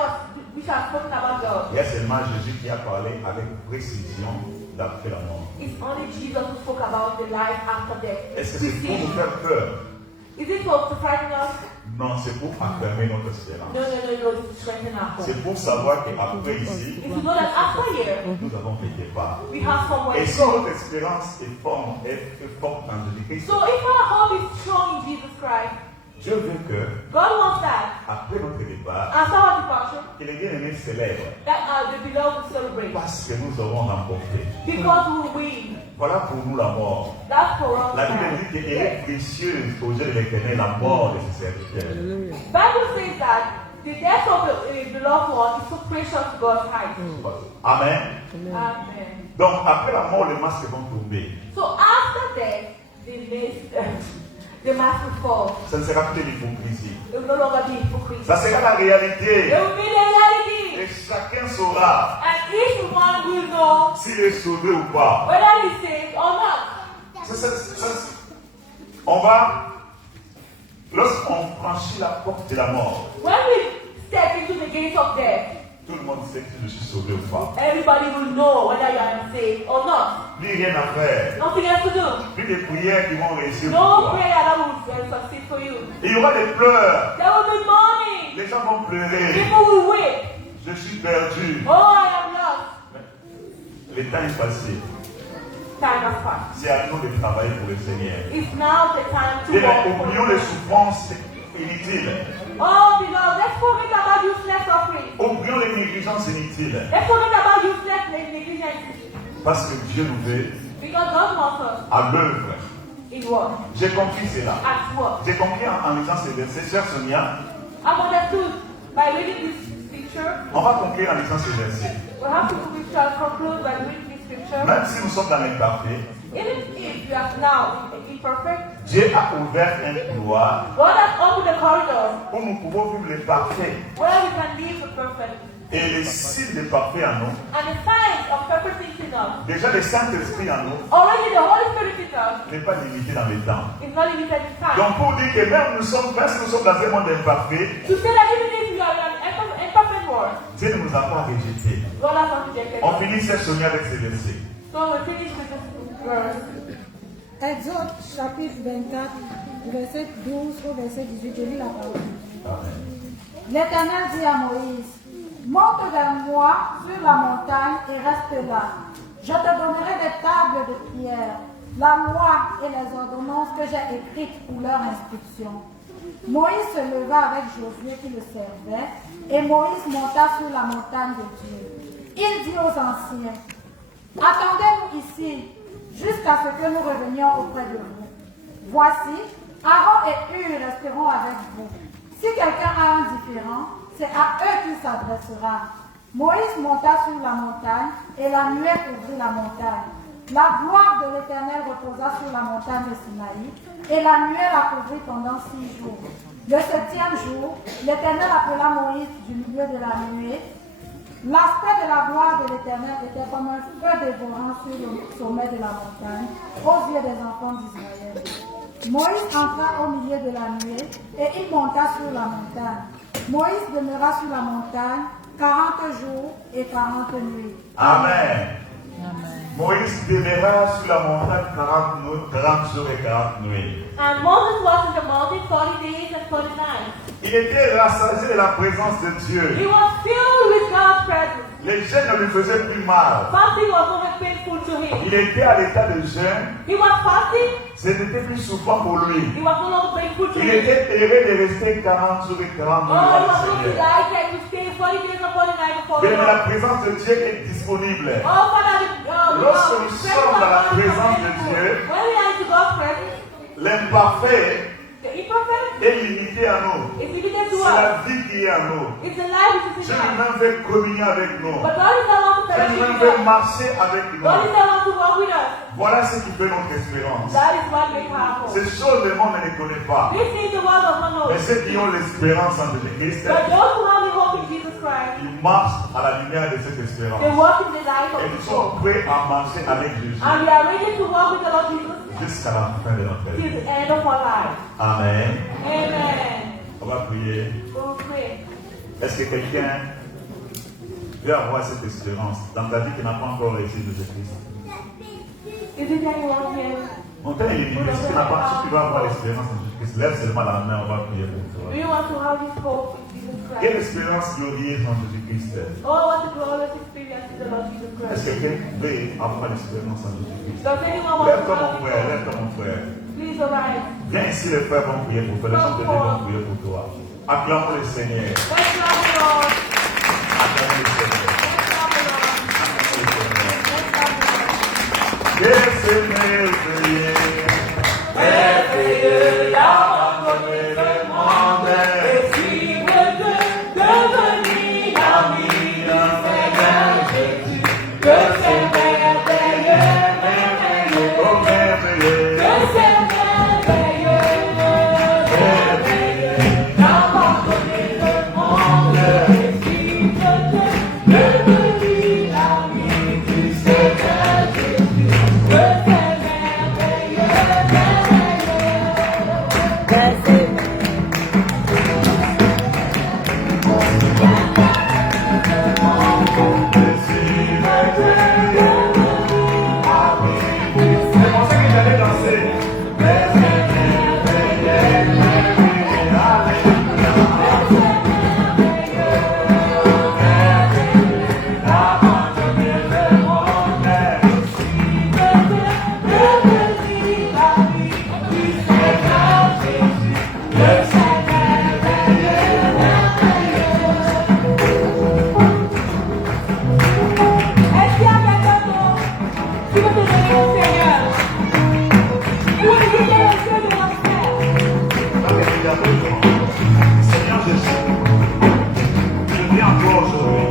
which have spoken about God, il y a seulement Jésus qui a parlé avec précision d'après la mort. it's only Jesus who spoke about the life after death. Est-ce que c'est pour nous faire peur? Is it to frighten us? Non, c'est pour affirmer notre espérance. No, to strengthen our hope. C'est pour savoir qu'après ici, If you know that after here, nous avons fait des pas. we have somewhere Et to si go. notre espérance est forte en Jésus-Christ, So if our hope is strong in Jesus Christ, Dieu veut que, God wants that après notre départ, after our departure, que les bien-aimés célèbrent that the beloved will celebrate. parce que nous aurons remporté. Because we will win. Voilà pour nous la mort. That's for us. La Bible dit qu'elle est précieuse aux yeux de l'Éternel, la mort de ses serviteurs. Bible says that the death of the beloved one is so precious to God's eyes. Amen. Amen. Donc, après la mort, les masques vont tomber. So after death, the mask will fall. Ça ne sera plus de l'hypocrisie. It will no longer be hypocrisy. Ça sera la réalité. It will be the reality. Et chacun saura And each one will know s'il est sauvé ou pas. whether he's saved or not. On va, lorsqu'on franchit la porte de la mort, When we step into the gates of death, tout le monde sait que je suis sauvé ou pas. everybody will know whether you are saved or not. Plus rien à faire. Nothing else to do. Plus de prières qui vont réussir pour No toi. prayer that will succeed for you. Et il y aura des pleurs. There will be mourning. Les gens vont pleurer. People will weep. Je suis perdu. Oh, I am lost. Le temps est passé. Time has passed. C'est à nous de travailler pour le Seigneur. It's now the time to Et walk. oublions les souffrances inutiles. Oh, beloved, let's forget about useless suffering. Oublions les négligences inutiles. Let's forget about useless negligence. Parce que Dieu nous veut Because God wants us à l'œuvre. in work, J'ai compris cela. at work. J'ai compris en lisant ces versets. Chère Sonia, I've understood by reading this scripture. on va conclure en lisant ces versets. We have to conclude by reading this scripture. Même si nous sommes dans l'imparfait, Even if you are now imperfect, Dieu a ouvert un couloir God has opened the corridor où nous pouvons vivre le parfait. where we can live the perfect. Et les signes de parfait en nous, And the signs of perfect things in us. déjà le Saint-Esprit en nous, Already the Holy Spirit in us n'est pas limité dans le temps. is not limited in time. Donc pour dire que même nous sommes, même si nous sommes dans un monde imparfait, To say that even if you are in an imperfect world, Dieu ne nous a pas rejetés. God has not rejected On us. finit cette Sonia avec ces versets. So we finish with this verse. Exode chapitre 24, verset 12 au verset 18, je lis la parole. Amen. L'Éternel dit à Moïse, monte vers moi sur la montagne et reste là. Je te donnerai des tables de pierre, la loi et les ordonnances que j'ai écrites pour leur instruction. Moïse se leva avec Josué qui le servait, et Moïse monta sur la montagne de Dieu. Il dit aux anciens, attendez-nous ici, jusqu'à ce que nous revenions auprès de vous. Voici, Aaron et Hur resteront avec vous. Si quelqu'un a un différend, c'est à eux qu'il s'adressera. Moïse monta sur la montagne, et la nuée couvrit la montagne. La gloire de l'Éternel reposa sur la montagne de Sinaï, et la nuée la couvrit pendant 6 jours. Le 7e jour, l'Éternel appela Moïse du milieu de la nuée. L'aspect de la gloire de l'Éternel était comme un feu dévorant sur le sommet de la montagne, aux yeux des enfants d'Israël. Moïse entra au milieu de la nuée, et il monta sur la montagne. Moïse demeura sur la montagne 40 jours et 40 nuits. Amen. Moïse demeura sur la montagne 40 jours et 40 nuits. And Moses was in the mountain 40 days and 40 nights. Il était rassasié de la présence de Dieu. He was filled with God's presence. Les jeûnes ne lui faisaient plus mal. Fasting was no more painful to him. Il était à l'état de jeûne. He was fasting. Ce n'était plus souffrant pour lui. He was no longer painful to Il him. était heureux de rester 40 jours et 40 Oh, nuits he dans was le going to Seigneur. die and to stay 40 days and 40 nights before the Mais Lord. la présence de Dieu est disponible. Oh, Father, Lorsque nous sommes dans la présence de Dieu, when we are into God's presence, l'imparfait the imperfect est limité à nous. is limited to C'est us. la vie qui est à nous. It's the life which is Dieu in us. lui-même veut communier avec nous. But God is the one to Dieu fellowship lui-même with veut us. marcher avec God is nous. the one to walk with us. Voilà ce qui fait notre espérance. That is what makes powerful. Ces choses, le monde ne les connaît pas. This thing the world does not know. Mais ceux qui ont l'espérance en Jésus-Christ, But those who in Jesus Christ. Ils marchent à la lumière de cette espérance. They walk in the light of Et the ils sont prêts à marcher avec Jésus And we are ready to walk with the Lord Jesus jusqu'à la fin de notre till vie. the end of our life. Amen. Amen. On va prier. We will pray. Est-ce que quelqu'un veut avoir cette espérance dans ta vie qui n'a pas encore reçu Jésus-Christ? Is it anyone here? Mon père, il dit, si tu vas avoir l'espérance en Jésus-Christ, lève seulement la main, on va prier pour toi. Do you want to have this hope in Jesus Christ? Quelle espérance glorieuse en Jésus-Christ? Oh, what a glorious experience in the Lord Jesus Est-ce Christ. que quelqu'un veut avoir l'espérance en Jésus-Christ? Does anyone want to Lève-toi mon have frère, this lève-toi mon frère. hope? Please arise. Viens ici, les frères vont prier pour toi, les gens de Dieu vont prier pour toi. Acclamons le Seigneur. Let's love the Lord. Acclamons le Seigneur. Let's love the Lord. Que c'est merveilleux. Merveilleux, l'abandonné le monde, et si devenu l'ami du Seigneur Jésus, que c'est merveilleux, merveilleux, Oh merveilleux. que c'est merveilleux, merveilleux, l'abandonné le monde, et si devenu l'ami du Seigneur Jésus, que c'est merveilleux. Seigneur Jésus, je viens à toi aujourd'hui.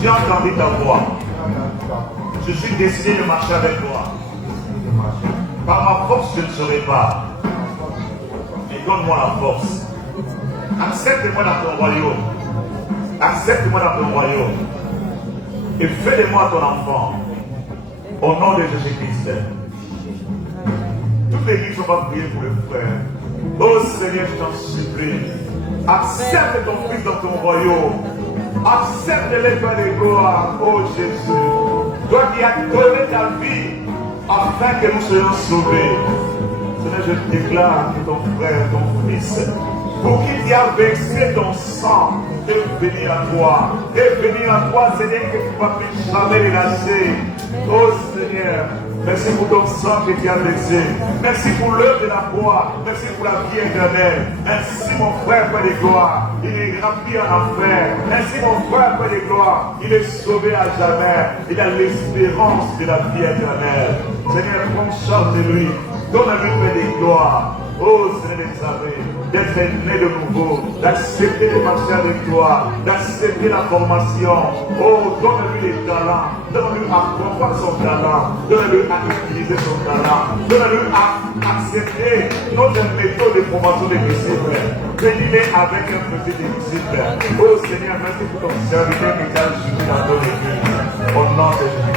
J'ai entendu ta voix. Je suis décidé de marcher avec toi. Par ma force, je ne serai pas. Et donne-moi la force. Accepte-moi dans ton royaume. Accepte-moi dans ton royaume. Et fais de moi ton enfant. Au nom de Jésus-Christ. Toutes les gens vont prier pour le frère. Oh Seigneur, je t'en supplie. Accepte ton fils dans ton royaume. Accepte l'étoile de gloire, oh Jésus. Toi qui as donné ta vie afin que nous soyons sauvés. Seigneur, je déclare que ton frère, ton fils, pour qui tu as versé ton sang, est venir à toi. Est venir à toi, Seigneur, que tu ne vas plus jamais les lâcher. Oh Seigneur, merci pour ton sang que tu as versé. Merci pour l'œuvre de la croix. Merci pour la vie éternelle. Ainsi, mon frère, Père de gloire, il est rempli en enfer. Ainsi, mon frère, Père de gloire, il est sauvé à jamais. Il a l'espérance de la vie éternelle. Seigneur, prends charge de lui. Donne-lui, Père de gloire. Oh Seigneur des armées, d'être né de nouveau, d'accepter de marcher avec toi, d'accepter la formation. Oh, donne-lui les talents, donne-lui à comprendre son talent, donne-lui à utiliser son talent, donne-lui à accepter notre méthode de formation des disciples. Bénis-les avec un petit disciple. Oh Seigneur, merci pour ton serviteur qui t'a jugé dans ton église. Au nom de Jésus.